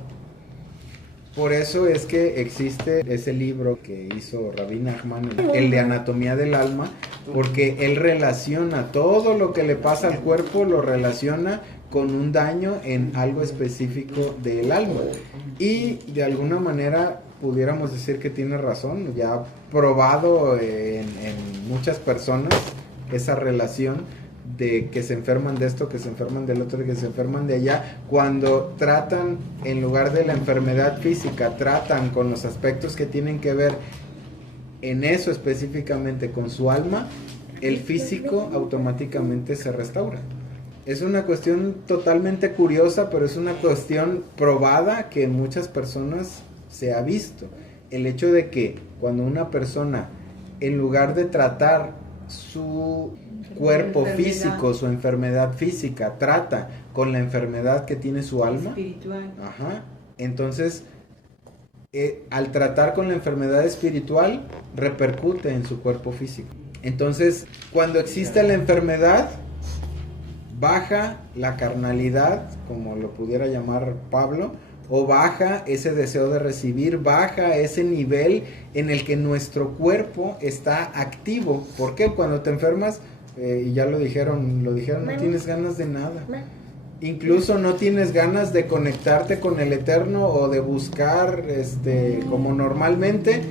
Por eso es que existe ese libro que hizo Rabbi Nachman, el de Anatomía del Alma, porque él relaciona todo lo que le pasa al cuerpo, lo relaciona con un daño en algo específico del alma. Y de alguna manera pudiéramos decir que tiene razón, ya probado en muchas personas esa relación de que se enferman de esto, que se enferman del otro, que se enferman de allá, cuando tratan, en lugar de la enfermedad física, tratan con los aspectos que tienen que ver en eso específicamente con su alma, el físico automáticamente se restaura. Es una cuestión totalmente curiosa, pero es una cuestión probada que en muchas personas se ha visto. El hecho de que cuando una persona, en lugar de tratar su cuerpo físico, su enfermedad física, trata con la enfermedad que tiene su alma espiritual. Ajá. Entonces, al tratar con la enfermedad espiritual, repercute en su cuerpo físico. Entonces, cuando existe la enfermedad, baja la carnalidad, como lo pudiera llamar Pablo, o baja ese deseo de recibir, baja ese nivel en el que nuestro cuerpo está activo. ¿Por qué? Cuando te enfermas, y ya lo dijeron, no tienes ganas de nada. Incluso no tienes ganas de conectarte con el Eterno o de buscar como normalmente,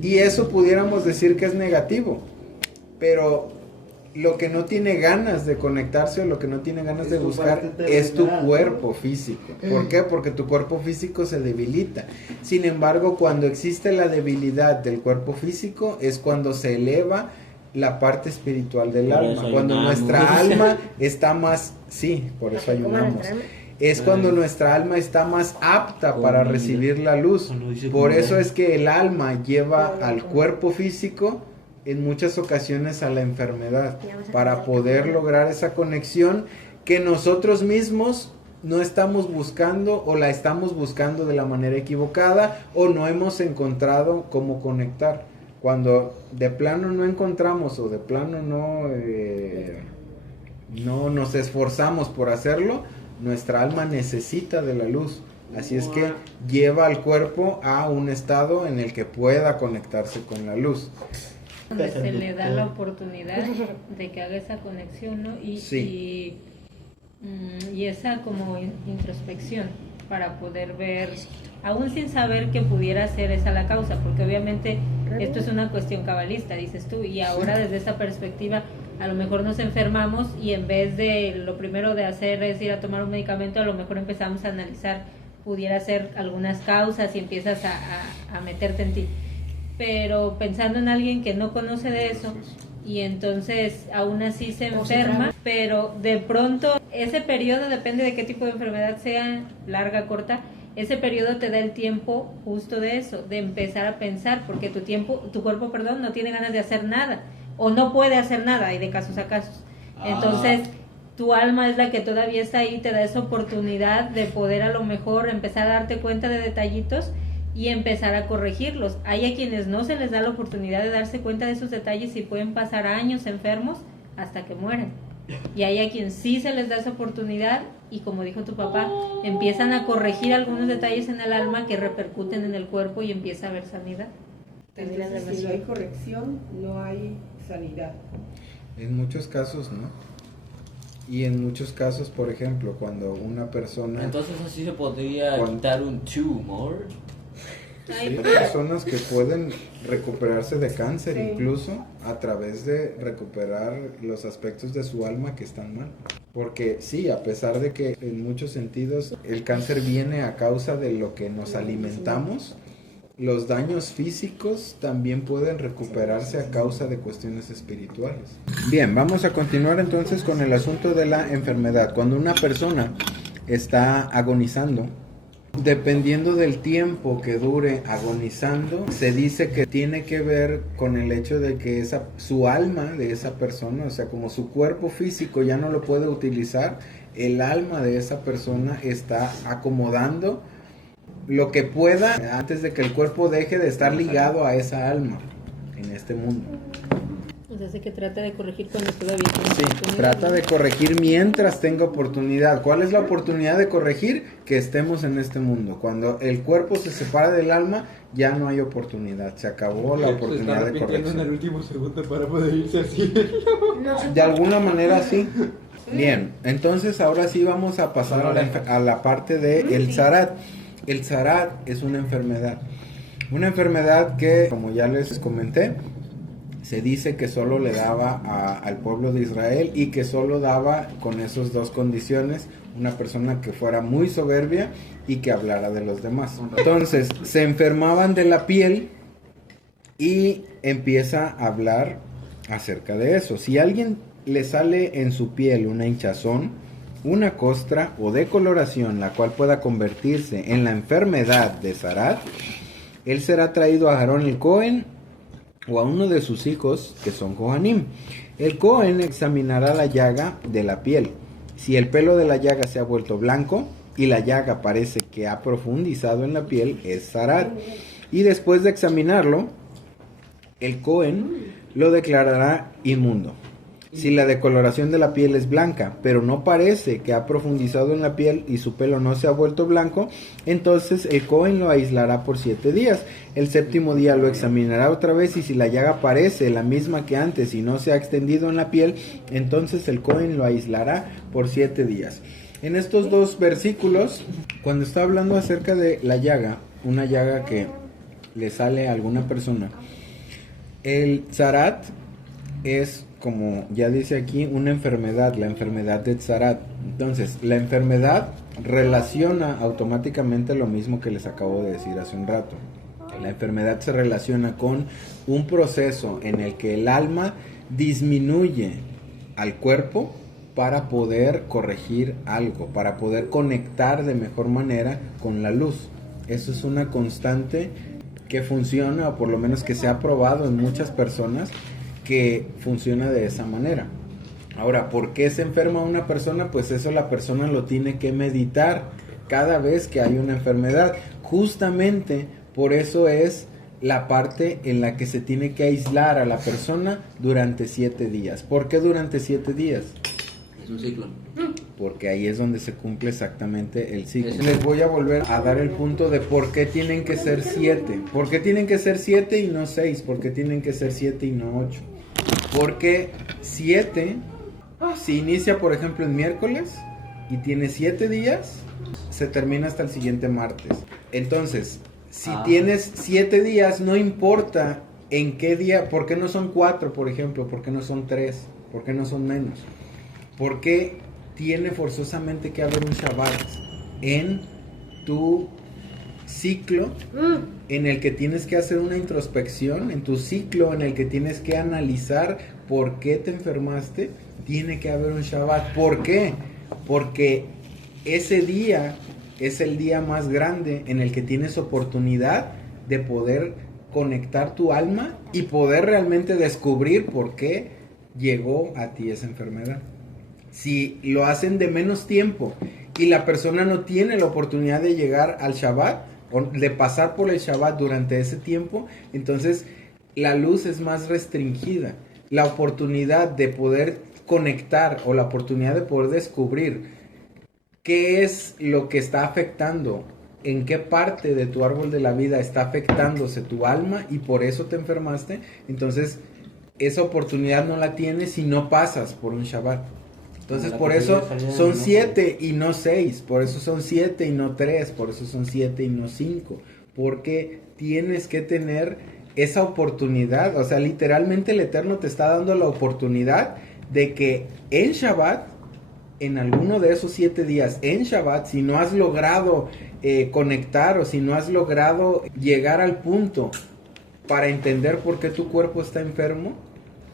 y eso pudiéramos decir que es negativo. Pero lo que no tiene ganas de conectarse o lo que no tiene ganas de buscar es tu cuerpo físico. ¿Por qué? Porque tu cuerpo físico se debilita. Sin embargo, cuando existe la debilidad del cuerpo físico es cuando se eleva la parte espiritual del alma. Cuando nuestra alma está más... Sí, por eso ayunamos. Es cuando nuestra alma está más apta para recibir la luz. Por eso es que el alma lleva al cuerpo físico en muchas ocasiones a la enfermedad, para poder lograr esa conexión que nosotros mismos no estamos buscando, o la estamos buscando de la manera equivocada, o no hemos encontrado cómo conectar. Cuando de plano no encontramos, o de plano no nos esforzamos por hacerlo, nuestra alma necesita de la luz. Así es que lleva al cuerpo a un estado en el que pueda conectarse con la luz. Donde se le da la oportunidad de que haga esa conexión, ¿no? Y esa como introspección para poder ver, aún sin saber que pudiera ser esa la causa, porque obviamente esto es una cuestión cabalista, dices tú, y ahora desde esa perspectiva a lo mejor nos enfermamos y en vez de lo primero de hacer es ir a tomar un medicamento, a lo mejor empezamos a analizar, pudiera ser algunas causas y empiezas a meterte en ti. Pero pensando en alguien que no conoce de eso y entonces aún así se enferma, pero de pronto ese periodo, depende de qué tipo de enfermedad sea, larga, corta, ese periodo te da el tiempo justo de eso, de empezar a pensar, porque tu cuerpo, no tiene ganas de hacer nada o no puede hacer nada, hay de casos a casos. Entonces tu alma es la que todavía está ahí, te da esa oportunidad de poder a lo mejor empezar a darte cuenta de detallitos y empezar a corregirlos. Hay a quienes no se les da la oportunidad de darse cuenta de esos detalles y pueden pasar años enfermos hasta que mueren. Y hay a quienes sí se les da esa oportunidad y, como dijo tu papá, empiezan a corregir algunos detalles en el alma que repercuten en el cuerpo y empieza a haber sanidad. Entonces, si no hay corrección, no hay sanidad. En muchos casos, ¿no? Y en muchos casos, por ejemplo, cuando una persona... Entonces así se podría quitar un tumor. Sí, personas que pueden recuperarse de cáncer, incluso a través de recuperar los aspectos de su alma que están mal. Porque sí, a pesar de que en muchos sentidos el cáncer viene a causa de lo que nos alimentamos, los daños físicos también pueden recuperarse a causa de cuestiones espirituales. Bien, vamos a continuar entonces con el asunto de la enfermedad. Cuando una persona está agonizando, dependiendo del tiempo que dure agonizando, se dice que tiene que ver con el hecho de que su alma de esa persona, o sea, como su cuerpo físico ya no lo puede utilizar, el alma de esa persona está acomodando lo que pueda antes de que el cuerpo deje de estar ligado a esa alma en este mundo. O sea, que trata de corregir cuando todavía tiene Sí, oportunidad, trata ¿no? de corregir mientras tenga oportunidad. ¿Cuál es la oportunidad de corregir? Que estemos en este mundo. Cuando el cuerpo se separa del alma, ya no hay oportunidad. Se acabó la oportunidad de corrección. en el último segundo para poder irse así. No sé. De alguna manera sí. Bien, entonces ahora sí vamos a pasar a la parte de el zarat. El zarat es una enfermedad. Una enfermedad que, como ya les comenté, se dice que solo le daba al pueblo de Israel y que solo daba con esas dos condiciones: una persona que fuera muy soberbia y que hablara de los demás. Entonces se enfermaban de la piel y empieza a hablar acerca de eso. Si a alguien le sale en su piel una hinchazón, una costra o decoloración, la cual pueda convertirse en la enfermedad de zarat, él será traído a Aarón el Cohen o a uno de sus hijos que son Kohanim. El Cohen examinará la llaga de la piel. Si el pelo de la llaga se ha vuelto blanco y la llaga parece que ha profundizado en la piel, es zarat. Y después de examinarlo, el Cohen lo declarará inmundo. Si la decoloración de la piel es blanca, pero no parece que ha profundizado en la piel y su pelo no se ha vuelto blanco, entonces el Cohen lo aislará por 7 días. El séptimo día lo examinará otra vez y si la llaga parece la misma que antes y no se ha extendido en la piel, entonces el Cohen lo aislará por 7 días. En estos dos versículos, cuando está hablando acerca de la llaga, una llaga que le sale a alguna persona, el zarat es, como ya dice aquí, una enfermedad, la enfermedad de zarat. Entonces, la enfermedad relaciona automáticamente lo mismo que les acabo de decir hace un rato. La enfermedad se relaciona con un proceso en el que el alma disminuye al cuerpo para poder corregir algo, para poder conectar de mejor manera con la luz. Eso es una constante que funciona, o por lo menos que se ha probado en muchas personas, que funciona de esa manera. Ahora, ¿por qué se enferma una persona? Pues eso la persona lo tiene que meditar cada vez que hay una enfermedad. Justamente por eso es la parte en la que se tiene que aislar a la persona durante 7 días. ¿Por qué durante 7 días? Es un ciclo. Porque ahí es donde se cumple exactamente el ciclo. Les voy a volver a dar el punto de por qué tienen que ser 7. ¿Por qué tienen que ser 7 y no 6? ¿Por qué tienen que ser 7 y no 8? Porque 7, si inicia por ejemplo el miércoles y tiene 7 días, se termina hasta el siguiente martes. Entonces, si tienes 7 días, no importa en qué día. ¿Por qué no son 4, por ejemplo? ¿Por qué no son 3? ¿Por qué no son menos? Porque tiene forzosamente que haber un Shabbat en tu ciclo en el que tienes que hacer una introspección, en tu ciclo en el que tienes que analizar por qué te enfermaste. Tiene que haber un Shabbat. ¿Por qué? Porque ese día es el día más grande en el que tienes oportunidad de poder conectar tu alma y poder realmente descubrir por qué llegó a ti esa enfermedad. Si lo hacen de menos tiempo y la persona no tiene la oportunidad de llegar al Shabbat o de pasar por el Shabbat durante ese tiempo, entonces la luz es más restringida. La oportunidad de poder conectar o la oportunidad de poder descubrir qué es lo que está afectando, en qué parte de tu árbol de la vida está afectándose tu alma y por eso te enfermaste, entonces esa oportunidad no la tienes si no pasas por un Shabbat. Entonces por eso son 7 y no 6, por eso son 7 y no 3, por eso son 7 y no 5, porque tienes que tener esa oportunidad. O sea, literalmente el Eterno te está dando la oportunidad de que en Shabbat, en alguno de esos 7 días, en Shabbat, si no has logrado conectar o si no has logrado llegar al punto para entender por qué tu cuerpo está enfermo,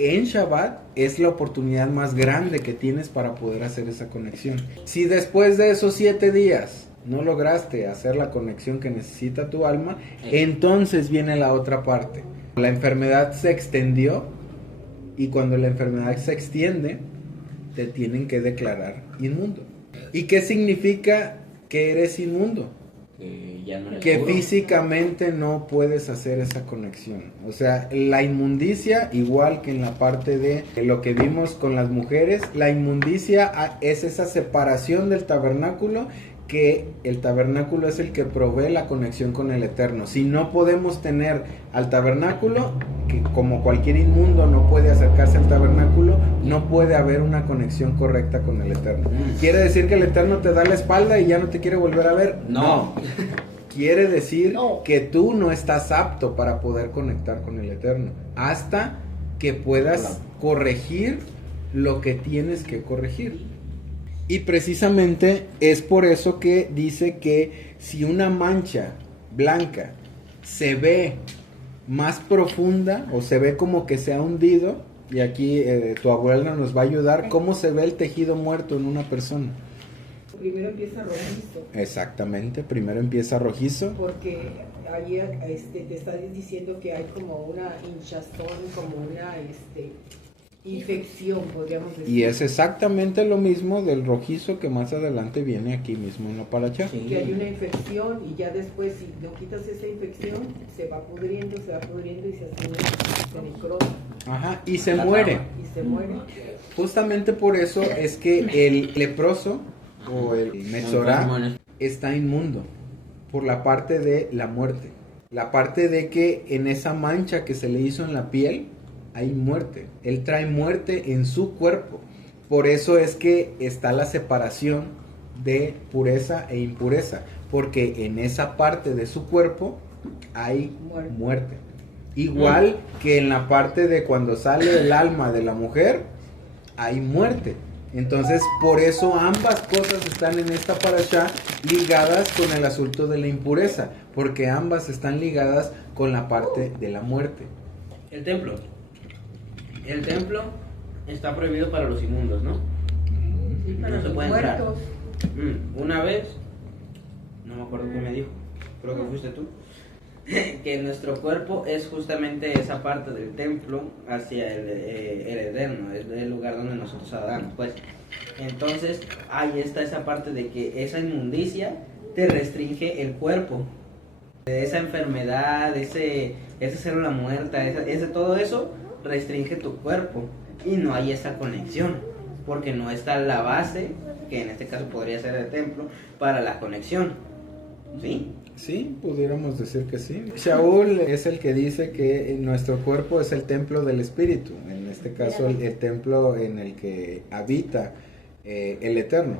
en Shabbat es la oportunidad más grande que tienes para poder hacer esa conexión. Si después de esos 7 días no lograste hacer la conexión que necesita tu alma, entonces viene la otra parte. La enfermedad se extendió y cuando la enfermedad se extiende, te tienen que declarar inmundo. ¿Y qué significa que eres inmundo? que ya no eres Que puro. físicamente no puedes hacer esa conexión. O sea, la inmundicia, igual que en la parte de lo que vimos con las mujeres, la inmundicia es esa separación del tabernáculo, que el tabernáculo es el que provee la conexión con el Eterno. Si no podemos tener al tabernáculo, que como cualquier inmundo no puede acercarse al tabernáculo, no puede haber una conexión correcta con el Eterno. ¿Quiere decir que el Eterno te da la espalda y ya no te quiere volver a ver? No. Quiere decir que tú no estás apto para poder conectar con el Eterno hasta que puedas corregir lo que tienes que corregir. Y precisamente es por eso que dice que si una mancha blanca se ve más profunda o se ve como que se ha hundido, y aquí tu abuela nos va a ayudar, ¿cómo se ve el tejido muerto en una persona? Primero empieza rojizo, Exactamente, primero empieza rojizo. porque ahí te está diciendo que hay como una hinchazón, como una infección, podríamos decir. Y es exactamente lo mismo del rojizo que más adelante viene aquí mismo en la paracha. Que hay una infección y ya después, si no quitas esa infección, se va pudriendo y se hace se necrosa Ajá, y se muere. y se muere. Justamente por eso es que el leproso o el metzorá está inmundo, por la parte de la muerte. La parte de que en esa mancha que se le hizo en la piel hay muerte. Él trae muerte en su cuerpo. Por eso es que está la separación de pureza e impureza, porque en esa parte de su cuerpo hay muerte. Igual que en la parte de cuando sale el alma de la mujer, hay muerte. Entonces, por eso ambas cosas están en esta parashá ligadas con el asunto de la impureza, porque ambas están ligadas con la parte de la muerte. El templo. El templo está prohibido para los inmundos, ¿no? Sí, para No se los puede entrar. muertos. Una vez, no me acuerdo qué me dijo, creo que fuiste tú, que nuestro cuerpo es justamente esa parte del templo hacia el Eterno, es el lugar donde nosotros adoramos, pues. Entonces, ahí está esa parte de que esa inmundicia te restringe el cuerpo. Esa enfermedad, esa célula muerta, todo eso restringe tu cuerpo y no hay esa conexión, porque no está la base, que en este caso podría ser el templo, para la conexión, ¿sí? Sí, pudiéramos decir que sí. Shaul es el que dice que nuestro cuerpo es el templo del espíritu, en este caso el templo en el que habita el Eterno.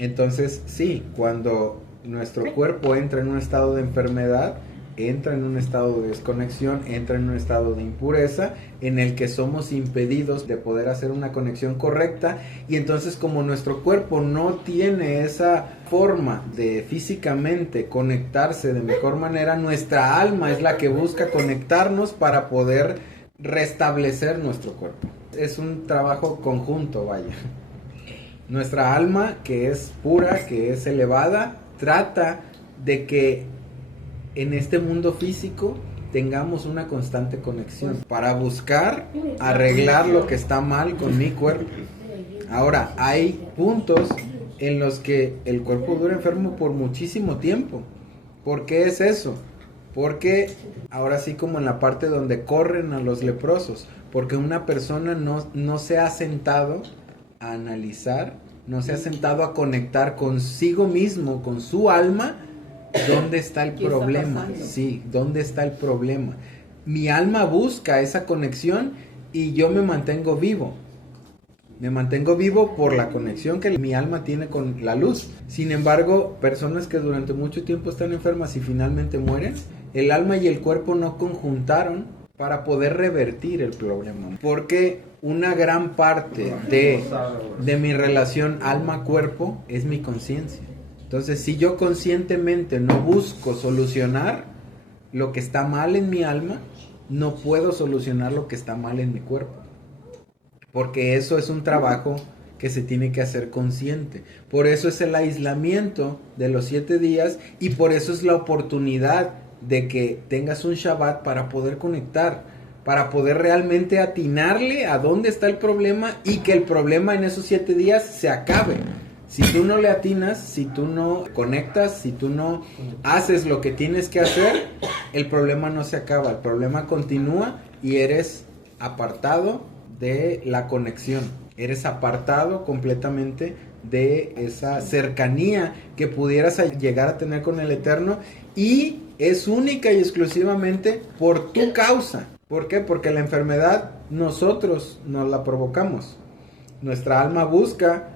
Entonces sí, cuando nuestro cuerpo entra en un estado de enfermedad, entra en un estado de desconexión, entra en un estado de impureza en el que somos impedidos de poder hacer una conexión correcta, y entonces como nuestro cuerpo no tiene esa forma de físicamente conectarse de mejor manera, nuestra alma es la que busca conectarnos para poder restablecer nuestro cuerpo. Es un trabajo conjunto, vaya. Nuestra alma, que es pura, que es elevada, trata de que en este mundo físico tengamos una constante conexión para buscar arreglar lo que está mal con mi cuerpo. Ahora, hay puntos en los que el cuerpo dura enfermo por muchísimo tiempo. ¿Por qué es eso? Porque ahora sí, como en la parte donde corren a los leprosos, porque una persona no se ha sentado a analizar, no se ha sentado a conectar consigo mismo, con su alma. ¿Dónde está el problema? Sí, ¿dónde está el problema? Mi alma busca esa conexión y yo me mantengo vivo. Me mantengo vivo por la conexión que mi alma tiene con la luz. Sin embargo, personas que durante mucho tiempo están enfermas y finalmente mueren, el alma y el cuerpo no conjuntaron para poder revertir el problema. Porque una gran parte de mi relación alma-cuerpo es mi conciencia. Entonces, si yo conscientemente no busco solucionar lo que está mal en mi alma, no puedo solucionar lo que está mal en mi cuerpo. Porque eso es un trabajo que se tiene que hacer consciente. Por eso es el aislamiento de los 7 días y por eso es la oportunidad de que tengas un Shabbat para poder conectar, para poder realmente atinarle a dónde está el problema y que el problema en esos 7 días se acabe. Si tú no le atinas, si tú no conectas, si tú no haces lo que tienes que hacer, el problema no se acaba, el problema continúa y eres apartado de la conexión, eres apartado completamente de esa cercanía que pudieras llegar a tener con el Eterno, y es única y exclusivamente por tu causa. ¿Por qué? Porque la enfermedad nosotros nos la provocamos. Nuestra alma busca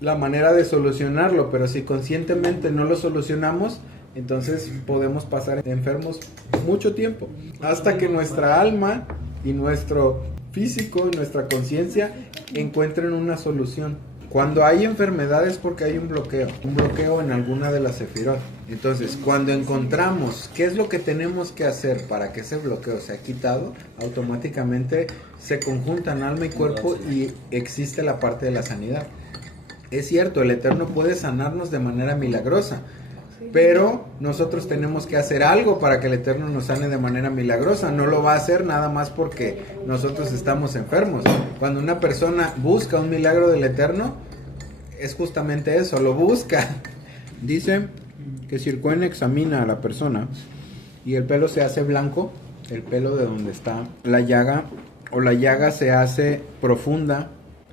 la manera de solucionarlo, pero si conscientemente no lo solucionamos, entonces podemos pasar enfermos mucho tiempo, hasta que nuestra alma y nuestro físico y nuestra conciencia encuentren una solución. Cuando hay enfermedades, porque hay un bloqueo en alguna de las sefirot. Entonces, cuando encontramos qué es lo que tenemos que hacer para que ese bloqueo sea quitado, automáticamente se conjuntan alma y cuerpo y existe la parte de la sanidad. Es cierto, el Eterno puede sanarnos de manera milagrosa, pero nosotros tenemos que hacer algo para que el Eterno nos sane de manera milagrosa. No lo va a hacer nada más porque nosotros estamos enfermos. Cuando una persona busca un milagro del Eterno, es justamente eso, lo busca. Dice que si el Cohen examina a la persona y el pelo se hace blanco, el pelo de donde está la llaga, o la llaga se hace profunda,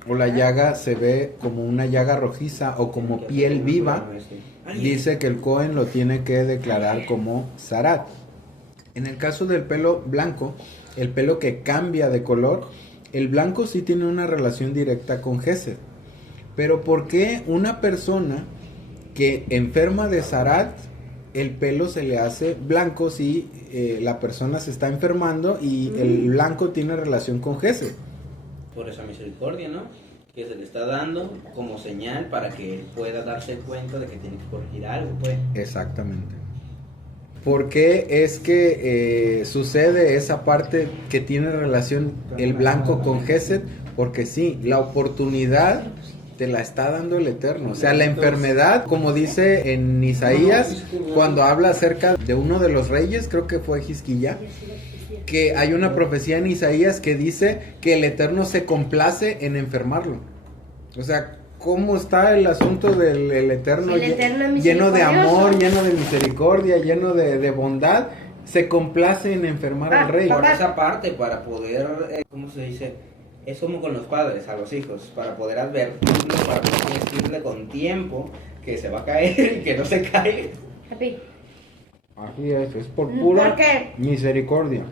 o la llaga se ve como una llaga rojiza o como piel viva, dice que el Cohen lo tiene que declarar como zarat. En el caso del pelo blanco, el pelo que cambia de color, el blanco sí tiene una relación directa con Gesed. Pero ¿por qué una persona que enferma de zarat, el pelo se le hace blanco si la persona se está enfermando y el blanco tiene relación con Gesed? Por esa misericordia, ¿no? Que se le está dando como señal para que él pueda darse cuenta de que tiene que corregir algo, pues. Exactamente. ¿Por qué es que sucede esa parte que tiene relación el blanco con Gesed? Porque sí, la oportunidad te la está dando el Eterno. O sea, la enfermedad, como dice en Isaías, cuando habla acerca de uno de los reyes, creo que fue Hizquiyá, que hay una profecía en Isaías que dice que el Eterno se complace en enfermarlo. O sea, ¿cómo está el asunto del Eterno? El Eterno lleno de amor, misericordioso. lleno de misericordia, lleno de bondad, se complace en enfermar al rey. Por esa parte, para poder, ¿cómo se dice? Es como con los padres, a los hijos, para poder advertirlo, para poder decirle con tiempo que se va a caer y que no se cae. Papi, Así es por pura ¿por qué? misericordia.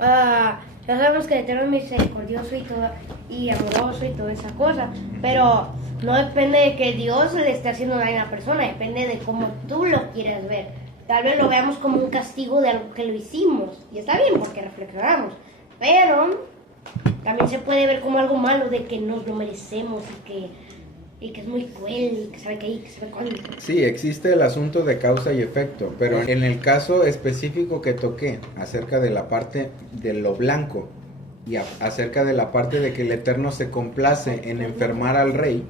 Ya sabemos que el Eterno es misericordioso y amoroso y toda esa cosa, pero no depende de que Dios le esté haciendo daño a la persona, depende de cómo tú lo quieras ver. Tal vez lo veamos como un castigo de algo que lo hicimos, y está bien porque reflexionamos, pero también se puede ver como algo malo de que nos lo merecemos y que es muy cruel y que sabe que sabe cuándo. Sí, existe el asunto de causa y efecto, pero en el caso específico que toqué acerca de la parte de lo blanco y acerca de la parte de que el Eterno se complace en enfermar al rey,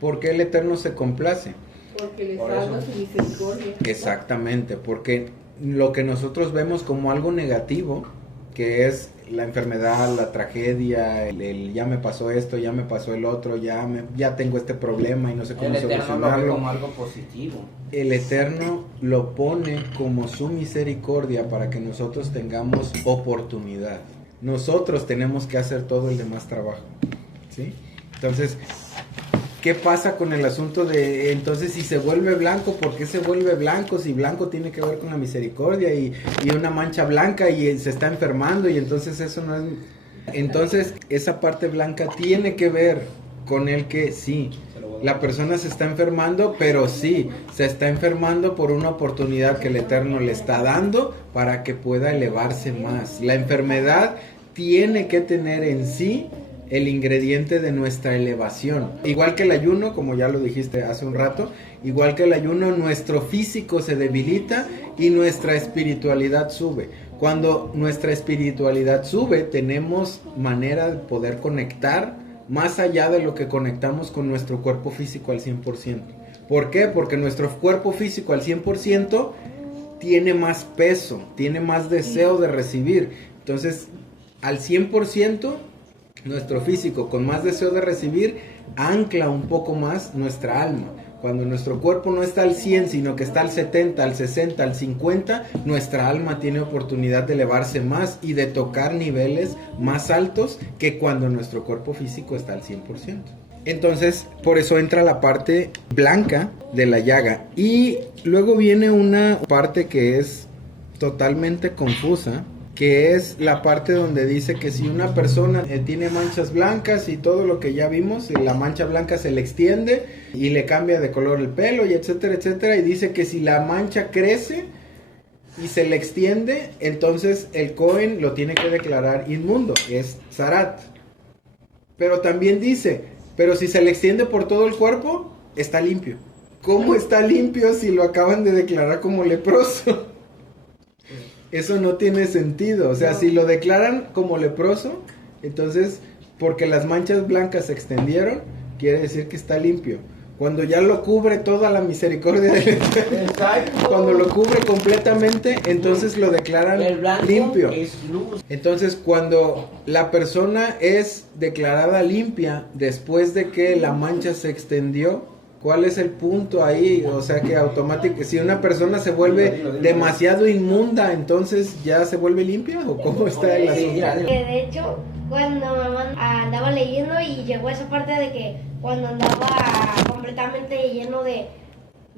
¿por qué el Eterno se complace? Porque le salva su misericordia. Exactamente, porque lo que nosotros vemos como algo negativo, que es la enfermedad, la tragedia, el ya me pasó esto, ya me pasó el otro, ya tengo este problema y no sé cómo El Eterno lo ve solucionarlo. como algo positivo. El Eterno lo pone como su misericordia para que nosotros tengamos oportunidad. Nosotros tenemos que hacer todo el demás trabajo, ¿sí? Entonces, ¿qué pasa con el asunto de, entonces, si se vuelve blanco, por qué se vuelve blanco? Si blanco tiene que ver con la misericordia y una mancha blanca y se está enfermando y entonces eso no es... Entonces, esa parte blanca tiene que ver con el que sí, la persona se está enfermando, pero sí, se está enfermando por una oportunidad que el Eterno le está dando para que pueda elevarse más. La enfermedad tiene que tener en sí el ingrediente de nuestra elevación. Igual que el ayuno, como ya lo dijiste hace un rato, igual que el ayuno, nuestro físico se debilita y nuestra espiritualidad sube. Cuando nuestra espiritualidad sube, tenemos manera de poder conectar más allá de lo que conectamos con nuestro cuerpo físico al 100%. ¿Por qué? Porque nuestro cuerpo físico al 100% tiene más peso, tiene más deseo de recibir. Entonces, al 100%, nuestro físico con más deseo de recibir, ancla un poco más nuestra alma. Cuando nuestro cuerpo no está al 100, sino que está al 70, al 60, al 50, nuestra alma tiene oportunidad de elevarse más y de tocar niveles más altos que cuando nuestro cuerpo físico está al 100%. Entonces, por eso entra la parte blanca de la llaga. Y luego viene una parte que es totalmente confusa, que es la parte donde dice que si una persona tiene manchas blancas y todo lo que ya vimos, la mancha blanca se le extiende y le cambia de color el pelo y etcétera, etcétera, y dice que si la mancha crece y se le extiende, entonces el Cohen lo tiene que declarar inmundo, es Zarat. Pero también dice, pero si se le extiende por todo el cuerpo, está limpio. ¿Cómo está limpio si lo acaban de declarar como leproso? Eso no tiene sentido. O sea, si lo declaran como leproso, entonces, porque las manchas blancas se extendieron, quiere decir que está limpio. Cuando ya lo cubre toda la misericordia del Eterno, cuando lo cubre completamente, entonces lo declaran limpio. Entonces, cuando la persona es declarada limpia después de que la mancha se extendió, ¿cuál es el punto ahí? O sea que automáticamente, si una persona se vuelve demasiado inmunda, entonces ya se vuelve limpia, ¿o cómo está el asunto? De hecho, cuando mamá andaba leyendo y llegó a esa parte de que cuando andaba completamente lleno de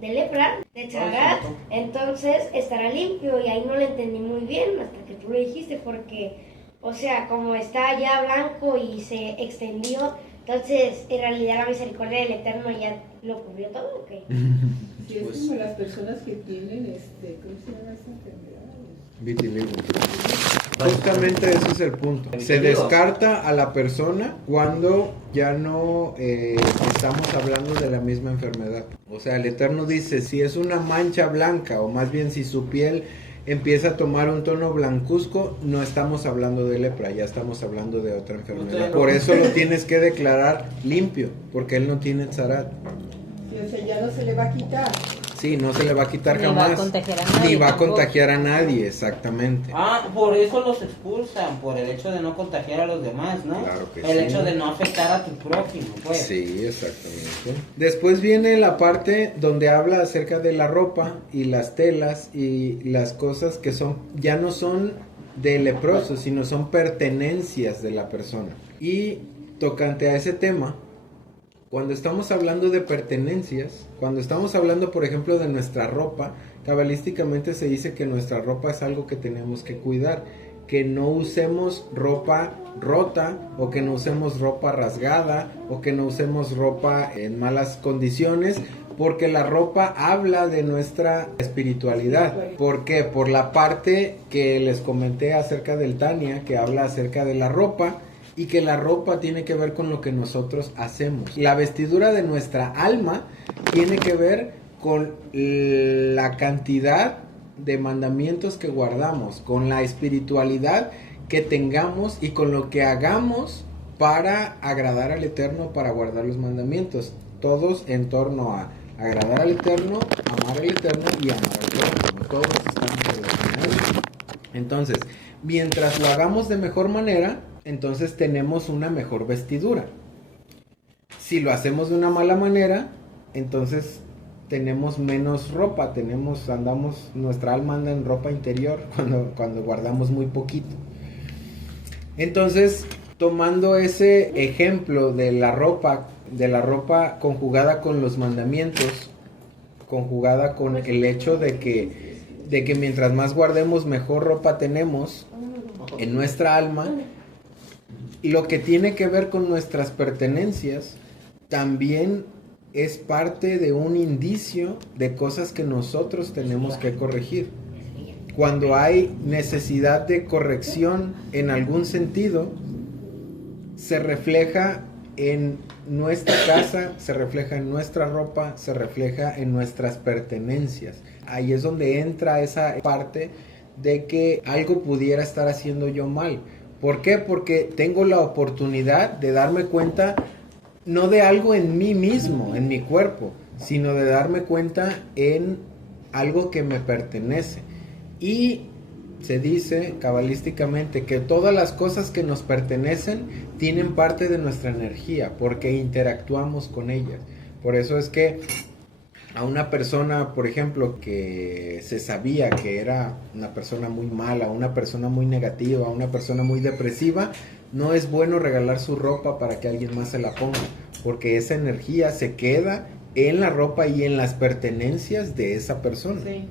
lepra, de chagat, entonces estará limpio, y ahí no lo entendí muy bien hasta que tú lo dijiste, porque, o sea, como está ya blanco y se extendió, entonces en realidad la misericordia del Eterno ya lo cubrió todo, ¿o qué? Sí, es como las personas que tienen, ¿cómo se llama esa enfermedad? Vitiligo. Justamente ese es el punto. Se descarta a la persona cuando ya no estamos hablando de la misma enfermedad. O sea, el Eterno dice, si es una mancha blanca, o más bien si su piel empieza a tomar un tono blancuzco, no estamos hablando de lepra, ya estamos hablando de otra enfermedad. Por eso lo tienes que declarar limpio, porque él no tiene tzarat. Sí, o sea, ya no se le va a quitar. Sí, no se le va a quitar Ni jamás. va a contagiar a nadie Ni va a tampoco. contagiar a nadie, exactamente. Ah, por eso los expulsan, por el hecho de no contagiar a los demás, ¿no? Claro que el sí. hecho de no afectar a tu prójimo, pues. Sí, exactamente. Después viene la parte donde habla acerca de la ropa y las telas y las cosas que son, ya no son de leprosos, sino son pertenencias de la persona. Y tocante a ese tema, cuando estamos hablando de pertenencias, cuando estamos hablando, por ejemplo, de nuestra ropa, cabalísticamente se dice que nuestra ropa es algo que tenemos que cuidar, que no usemos ropa rota, o que no usemos ropa rasgada, o que no usemos ropa en malas condiciones, porque la ropa habla de nuestra espiritualidad. ¿Por qué? Por la parte que les comenté acerca del Tania, que habla acerca de la ropa, y que la ropa tiene que ver con lo que nosotros hacemos. La vestidura de nuestra alma tiene que ver con la cantidad de mandamientos que guardamos, con la espiritualidad que tengamos y con lo que hagamos para agradar al Eterno, para guardar los mandamientos. Todos en torno a agradar al Eterno, amar al Eterno y amar al prójimo. Todos están relacionados. Entonces, mientras lo hagamos de mejor manera, entonces tenemos una mejor vestidura. Si lo hacemos de una mala manera, entonces tenemos menos ropa, nuestra alma anda en ropa interior cuando guardamos muy poquito. Entonces, tomando ese ejemplo de la ropa conjugada con los mandamientos, conjugada con el hecho de que mientras más guardemos, mejor ropa tenemos en nuestra alma. Lo que tiene que ver con nuestras pertenencias también es parte de un indicio de cosas que nosotros tenemos que corregir. Cuando hay necesidad de corrección en algún sentido, se refleja en nuestra casa, se refleja en nuestra ropa, se refleja en nuestras pertenencias. Ahí es donde entra esa parte de que algo pudiera estar haciendo yo mal. ¿Por qué? Porque tengo la oportunidad de darme cuenta no de algo en mí mismo, en mi cuerpo, sino de darme cuenta en algo que me pertenece. Y se dice cabalísticamente que todas las cosas que nos pertenecen tienen parte de nuestra energía porque interactuamos con ellas. Por eso es que a una persona, por ejemplo, que se sabía que era una persona muy mala, una persona muy negativa, una persona muy depresiva, no es bueno regalar su ropa para que alguien más se la ponga, porque esa energía se queda en la ropa y en las pertenencias de esa persona. Sí,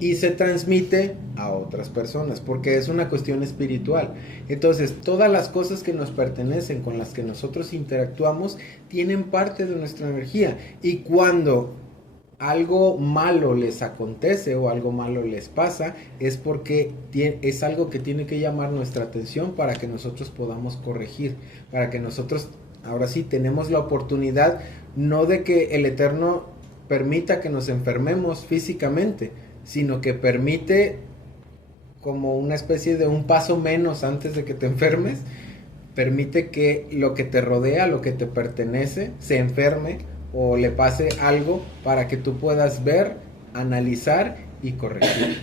y se transmite a otras personas, porque es una cuestión espiritual. Entonces, todas las cosas que nos pertenecen, con las que nosotros interactuamos, tienen parte de nuestra energía. Y cuando algo malo les acontece o algo malo les pasa, es porque es algo que tiene que llamar nuestra atención para que nosotros podamos corregir, para que nosotros, ahora sí, tenemos la oportunidad, no de que el Eterno permita que nos enfermemos físicamente, sino que permite como una especie de un paso menos antes de que te enfermes, permite que lo que te rodea, lo que te pertenece, se enferme o le pase algo para que tú puedas ver, analizar y corregir.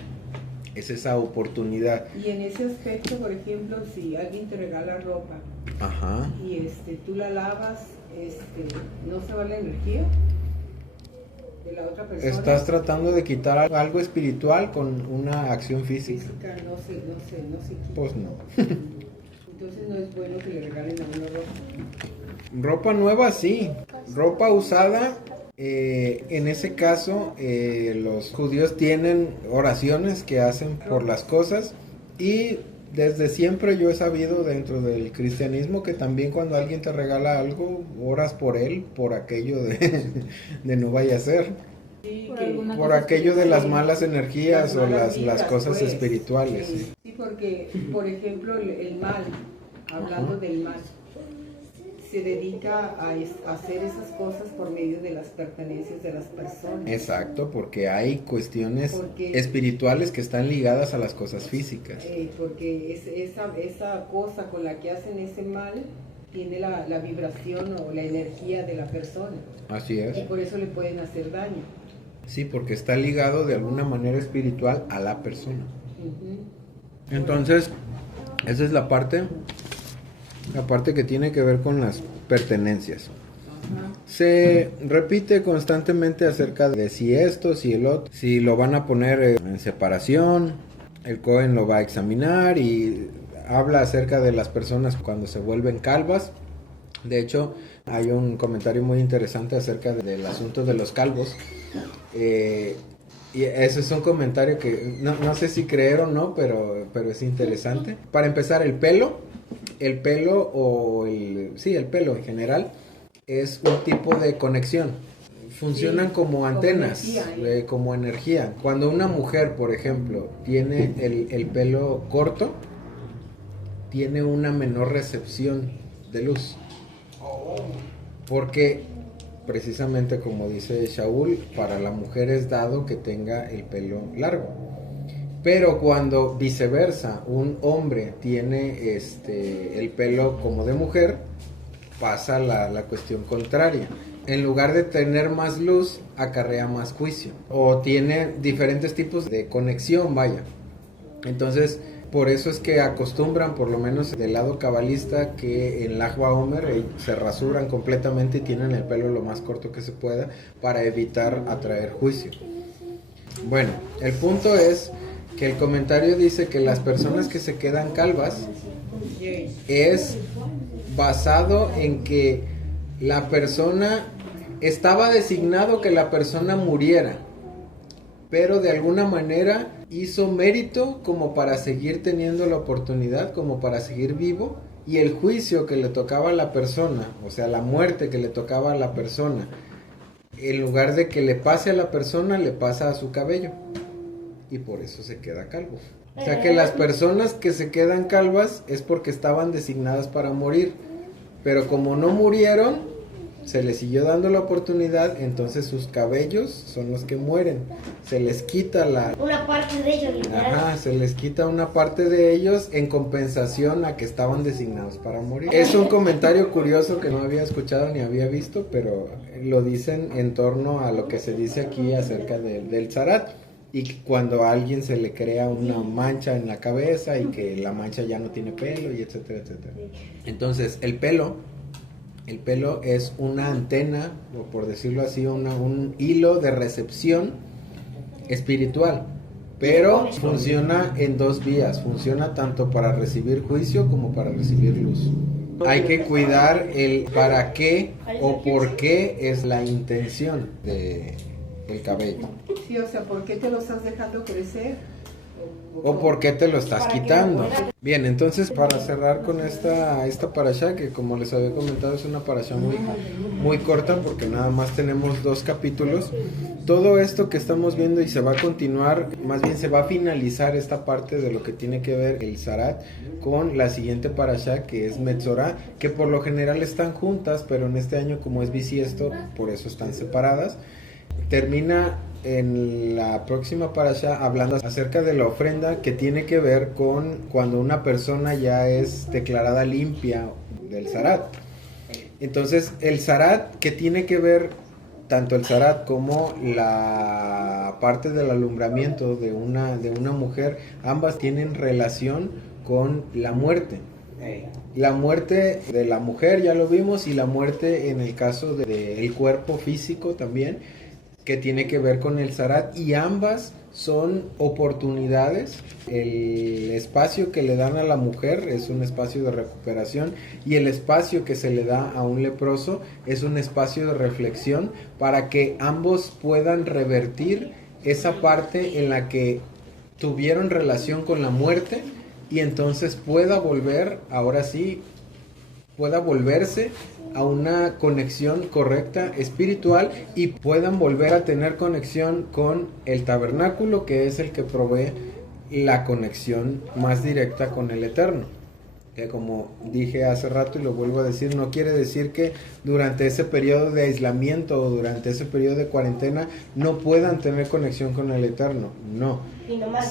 Es esa oportunidad. Y en ese aspecto, por ejemplo, si alguien te regala ropa, Ajá. y tú la lavas, ¿no se va la energía de la otra persona? Estás tratando de quitar algo espiritual con una acción física. Física no se quita. Pues no. Entonces no es bueno que le regalen a uno ropa. Ropa nueva sí, ropa usada, en ese caso los judíos tienen oraciones que hacen por las cosas, y desde siempre yo he sabido dentro del cristianismo que también cuando alguien te regala algo, oras por él, por aquello de no vaya a ser, Sí, por aquello de las malas energías o malas las vibras, cosas pues. espirituales. Sí, sí, porque, por ejemplo, el mal, hablando del mal, se dedica a hacer esas cosas por medio de las pertenencias de las personas. Exacto, porque hay cuestiones Porque- espirituales que están ligadas a las cosas físicas. Porque esa cosa con la que hacen ese mal tiene la vibración o la energía de la persona. Así es. Y por eso le pueden hacer daño. Sí, porque está ligado de alguna manera espiritual a la persona. Ujú. Entonces, esa es la parte que tiene que ver con las pertenencias. Ajá. Se repite constantemente acerca de si esto, si el otro, si lo van a poner en separación, el Cohen lo va a examinar y habla acerca de las personas cuando se vuelven calvas. De hecho, hay un comentario muy interesante acerca del asunto de los calvos. Y ese es un comentario que no sé si creer o no, pero es interesante. Para empezar, el pelo el pelo en general es un tipo de conexión. Funcionan Sí, como antenas, como energía, energía. Cuando una mujer, por ejemplo, tiene el pelo corto, tiene una menor recepción de luz. Porque precisamente como dice Shaul, para la mujer es dado que tenga el pelo largo. Pero cuando viceversa, un hombre tiene el pelo como de mujer, pasa la cuestión contraria. En lugar de tener más luz, acarrea más juicio. O tiene diferentes tipos de conexión, vaya. Entonces, por eso es que acostumbran, por lo menos del lado cabalista, que en Lag BaOmer se rasuran completamente y tienen el pelo lo más corto que se pueda para evitar atraer juicio. Bueno, el punto es que el comentario dice que las personas que se quedan calvas es basado en que la persona estaba designado que la persona muriera, pero de alguna manera hizo mérito como para seguir teniendo la oportunidad, como para seguir vivo, y el juicio que le tocaba a la persona, o sea, la muerte que le tocaba a la persona, en lugar de que le pase a la persona, le pasa a su cabello, y por eso se queda calvo. O sea que las personas que se quedan calvas es porque estaban designadas para morir, pero como no murieron, se les siguió dando la oportunidad, entonces sus cabellos son los que mueren. Se les quita una parte de ellos, literal. Ajá, se les quita una parte de ellos en compensación a que estaban designados para morir. Es un comentario curioso que no había escuchado ni había visto, pero lo dicen en torno a lo que se dice aquí acerca del Zarat. y cuando a alguien se le crea una mancha en la cabeza y que la mancha ya no tiene pelo y etcétera, etcétera. Entonces, el pelo es una antena, o por decirlo así, un hilo de recepción espiritual, pero funciona en dos vías, funciona tanto para recibir juicio como para recibir luz. Hay que cuidar el para qué o por qué es la intención del cabello. Sí, o sea, ¿por qué te lo estás dejando crecer? ¿O por qué te lo estás quitando? Bien, entonces para cerrar con esta parashá, que como les había comentado es una parashá muy corta porque nada más tenemos 2 capítulos. Todo esto que estamos viendo y se va a continuar, más bien se va a finalizar esta parte de lo que tiene que ver el Zarat con la siguiente parashá, que es Metzorah, que por lo general están juntas, pero en este año como es bisiesto, por eso están separadas. Termina en la próxima parashá hablando acerca de la ofrenda, que tiene que ver con cuando una persona ya es declarada limpia del Zarat. Entonces el Zarat, que tiene que ver tanto el Zarat como la parte del alumbramiento de una mujer, ambas tienen relación con la muerte. La muerte de la mujer ya lo vimos, y la muerte en el caso del cuerpo físico también, que tiene que ver con el Zarat, y ambas son oportunidades. El espacio que le dan a la mujer es un espacio de recuperación, y el espacio que se le da a un leproso es un espacio de reflexión, para que ambos puedan revertir esa parte en la que tuvieron relación con la muerte, y entonces pueda volver, ahora sí, pueda volverse a una conexión correcta espiritual, y puedan volver a tener conexión con el tabernáculo, que es el que provee la conexión más directa con el Eterno. Que como dije hace rato y lo vuelvo a decir, no quiere decir que durante ese periodo de aislamiento o durante ese periodo de cuarentena no puedan tener conexión con el Eterno, no.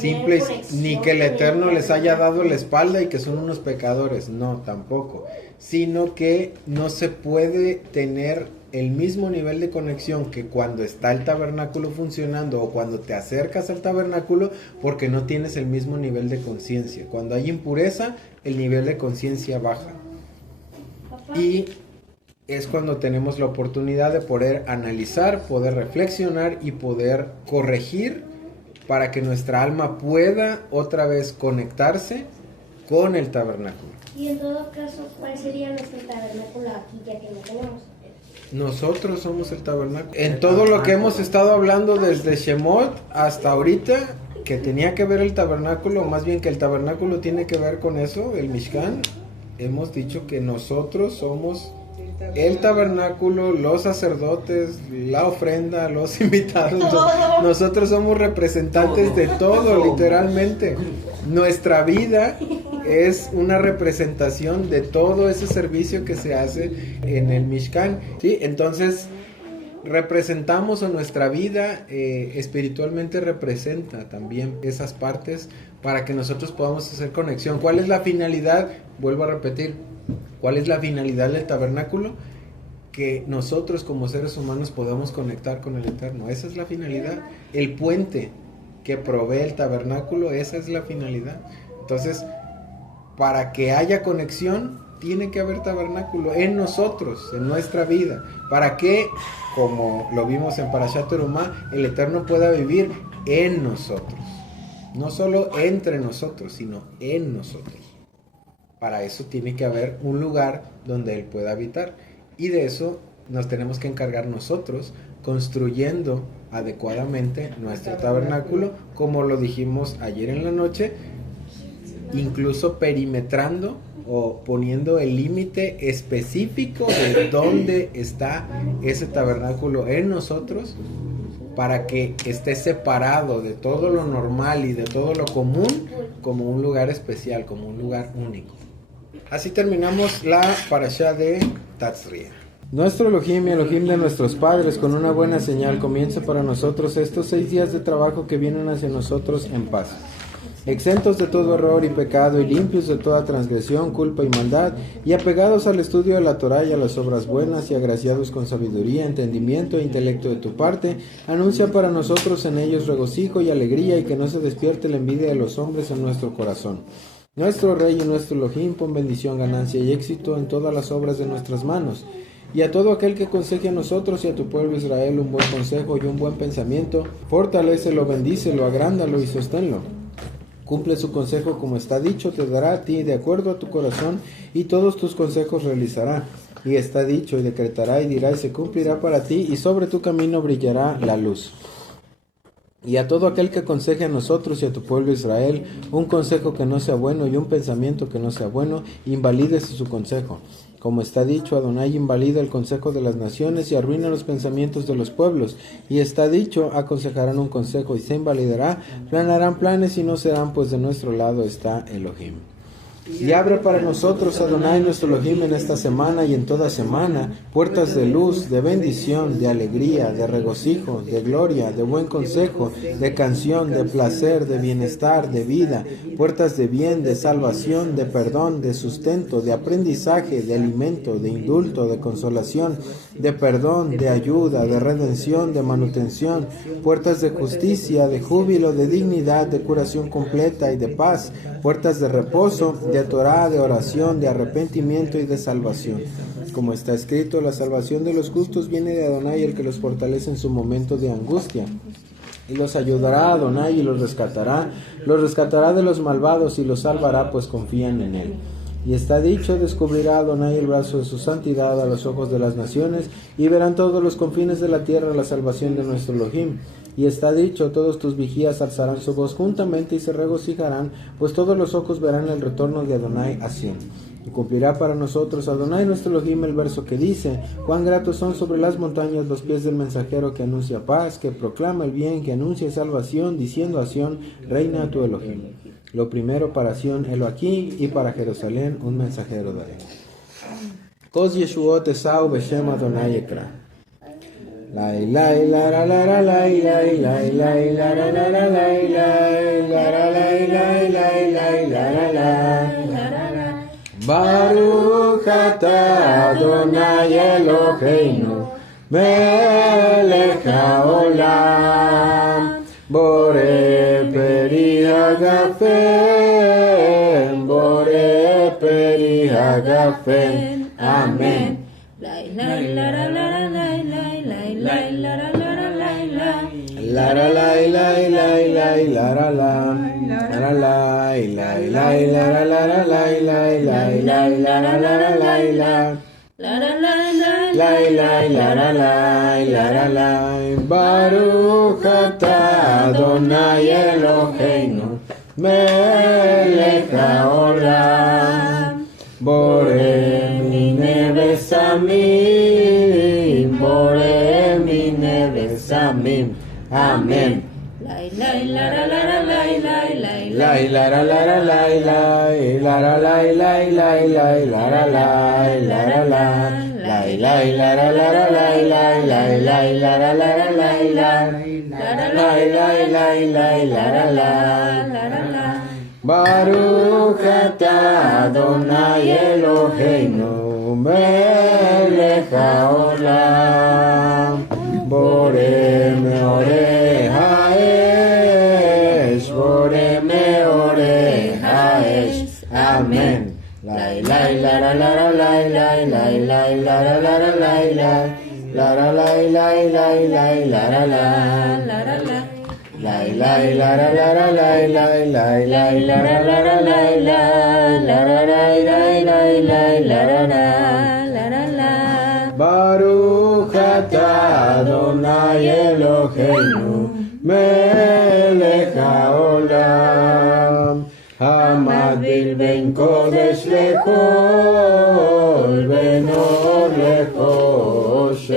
Simple, ni que el Eterno les haya dado la espalda y que son unos pecadores, no, tampoco. Sino que no se puede tener el mismo nivel de conexión que cuando está el tabernáculo funcionando o cuando te acercas al tabernáculo, porque no tienes el mismo nivel de conciencia. Cuando hay impureza, el nivel de conciencia baja. Y es cuando tenemos la oportunidad de poder analizar, poder reflexionar y poder corregir, para que nuestra alma pueda otra vez conectarse con el tabernáculo. Y en todo caso, ¿cuál sería nuestro tabernáculo aquí, ya que no tenemos? Nosotros somos el tabernáculo. En todo lo que hemos estado hablando desde Shemot hasta ahorita, que tenía que ver el tabernáculo, más bien que el tabernáculo tiene que ver con eso, el Mishkan, hemos dicho que nosotros somos el tabernáculo, los sacerdotes, la ofrenda, los invitados. Nosotros somos representantes de todo, literalmente. Nuestra vida es una representación de todo ese servicio que se hace en el Mishkan, ¿sí? Entonces representamos, o nuestra vida espiritualmente representa también esas partes, para que nosotros podamos hacer conexión. ¿Cuál es la finalidad? Vuelvo a repetir, ¿cuál es la finalidad del tabernáculo? Que nosotros como seres humanos podamos conectar con el Eterno. Esa es la finalidad. El puente que provee el tabernáculo, esa es la finalidad. Entonces, para que haya conexión, tiene que haber tabernáculo en nosotros, en nuestra vida, para que, como lo vimos en Parashat Terumá, el Eterno pueda vivir en nosotros. No solo entre nosotros, sino en nosotros. Para eso tiene que haber un lugar donde Él pueda habitar. Y de eso nos tenemos que encargar nosotros, construyendo adecuadamente nuestro tabernáculo, como lo dijimos ayer en la noche, incluso perimetrando o poniendo el límite específico de dónde está ese tabernáculo en nosotros, para que esté separado de todo lo normal y de todo lo común, como un lugar especial, como un lugar único. Así terminamos la parashá de Tatzria. Nuestro Elohim y Elohim de nuestros padres, con una buena señal, comienza para nosotros estos 6 días de trabajo que vienen hacia nosotros en paz. exentos de todo error y pecado y limpios de toda transgresión, culpa y maldad, y apegados al estudio de la Torá y a las obras buenas y agraciados con sabiduría, entendimiento e intelecto de tu parte, anuncia para nosotros en ellos regocijo y alegría, y que no se despierte la envidia de los hombres en nuestro corazón. Nuestro Rey y nuestro Elohim, pon bendición, ganancia y éxito en todas las obras de nuestras manos. Y a todo aquel que aconseje a nosotros y a tu pueblo Israel un buen consejo y un buen pensamiento, fortalécelo, bendícelo, agrándalo y sosténlo. Cumple su consejo como está dicho, te dará a ti de acuerdo a tu corazón, y todos tus consejos realizará. Y está dicho, y decretará, y dirá, y se cumplirá para ti, y sobre tu camino brillará la luz. Y a todo aquel que aconseje a nosotros y a tu pueblo Israel un consejo que no sea bueno y un pensamiento que no sea bueno, invalídese su consejo. Como está dicho, Adonai invalida el consejo de las naciones y arruina los pensamientos de los pueblos. Y está dicho, aconsejarán un consejo y se invalidará, planearán planes y no serán, pues de nuestro lado está Elohim. Y abre para nosotros, Adonai, nuestro Elohim, en esta semana y en toda semana, puertas de luz, de bendición, de alegría, de regocijo, de gloria, de buen consejo, de canción, de placer, de bienestar, de vida, puertas de bien, de salvación, de perdón, de sustento, de aprendizaje, de alimento, de indulto, de consolación, de perdón, de ayuda, de redención, de manutención, puertas de justicia, de júbilo, de dignidad, de curación completa y de paz, puertas de reposo, de Torá, de oración, de arrepentimiento y de salvación. Como está escrito, la salvación de los justos viene de Adonai, el que los fortalece en su momento de angustia. Y los ayudará Adonai y los rescatará de los malvados y los salvará, pues confían en él. Y está dicho, descubrirá Adonai el brazo de su santidad a los ojos de las naciones, y verán todos los confines de la tierra la salvación de nuestro Elohim. Y está dicho, todos tus vigías alzarán su voz juntamente y se regocijarán, pues todos los ojos verán el retorno de Adonai a Sión. Y cumplirá para nosotros Adonai nuestro Elohim el verso que dice, cuán gratos son sobre las montañas los pies del mensajero que anuncia paz, que proclama el bien, que anuncia salvación, diciendo a Sión, reina tu Elohim. Lo primero para Sión, Elohim, y para Jerusalén, un mensajero de él. Kos Yeshuot Esau Beshem Adonai Ekra. Lai lai la la la la lai lai lai lai la la la la lai lai la la lai lai lai lai la la la. Baruch atah Adonai Eloheinu melech haolam borei peri hagafen borei peri hagafen. Amen. Lai lai la la la lai lai lai lai la la la la lai lai. La la la la la la la la la la la la la la la la la. Baruch atah Adonai Eloheinu melech haolam borei minei besamim borei minei besamim. Amen. Lai lai la la la la lai lai lai Lai la la la la lai lai la la lai lai lai lai la la lai la la la lai lai la la la la lai lai lai lai la la la la lai lai la la lai lai lai lai la la la la la. Baruch atah Adonai Eloheinu melech haolam borei meorei haesh borei meorei haesh. Amen. Lai lai la la la la lai lai lai lai la la la la lai lai la la lai lai lai lai la la la la la la. Lai lai la la la la lai lai lai lai la la la la lai lai la la lai lai lai lai la la la la la la. Baruch atah Adonai Eloheinu melech haolam המבדיל בין קודש לחול, בין אור לחושך.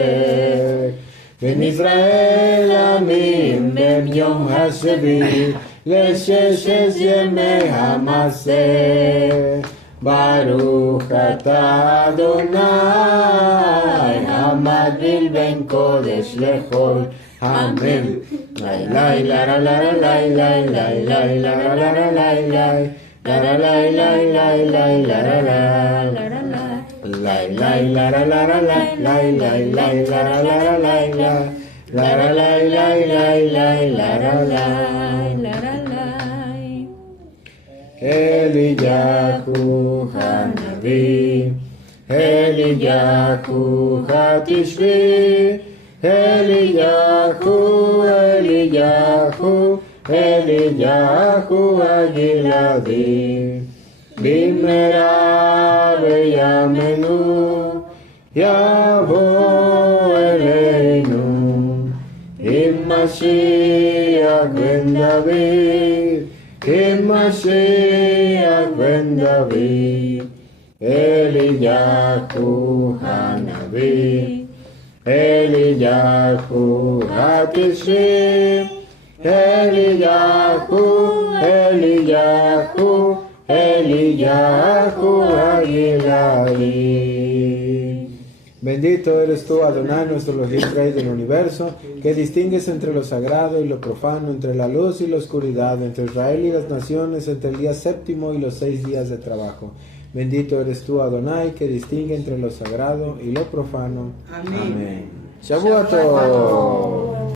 בין ישראל עמים בין יום השביעי לששת ימי המעשה. ברוך אתה אדוני המבדיל בין קודש לחול. אמן. Lai lai la la la la lai lai lai lai la la la la lai lai la la lai lai lai lai la la la lai lai la la la la lai lai lai lai la la la la lai lai la la lai lai lai lai la la la Eliyahu Hanavi Eliyahu Hatishvi Eliyahu Eliyahu Agiladi Bimera Veyamenu Yavo Eleinu Mashiach ben David Mashiach ben David Eliyahu Hanavi Eliyahu Hatishim Eliyahu Agiladi. Bendito eres tú, Adonai, nuestro Elohim, Rey del universo, que distingues entre lo sagrado y lo profano, entre la luz y la oscuridad, entre Israel y las naciones, entre el día séptimo y los 6 días de trabajo. Bendito eres tú, Adonai, que distingue entre lo sagrado y lo profano. Amén. Shavuot Tov.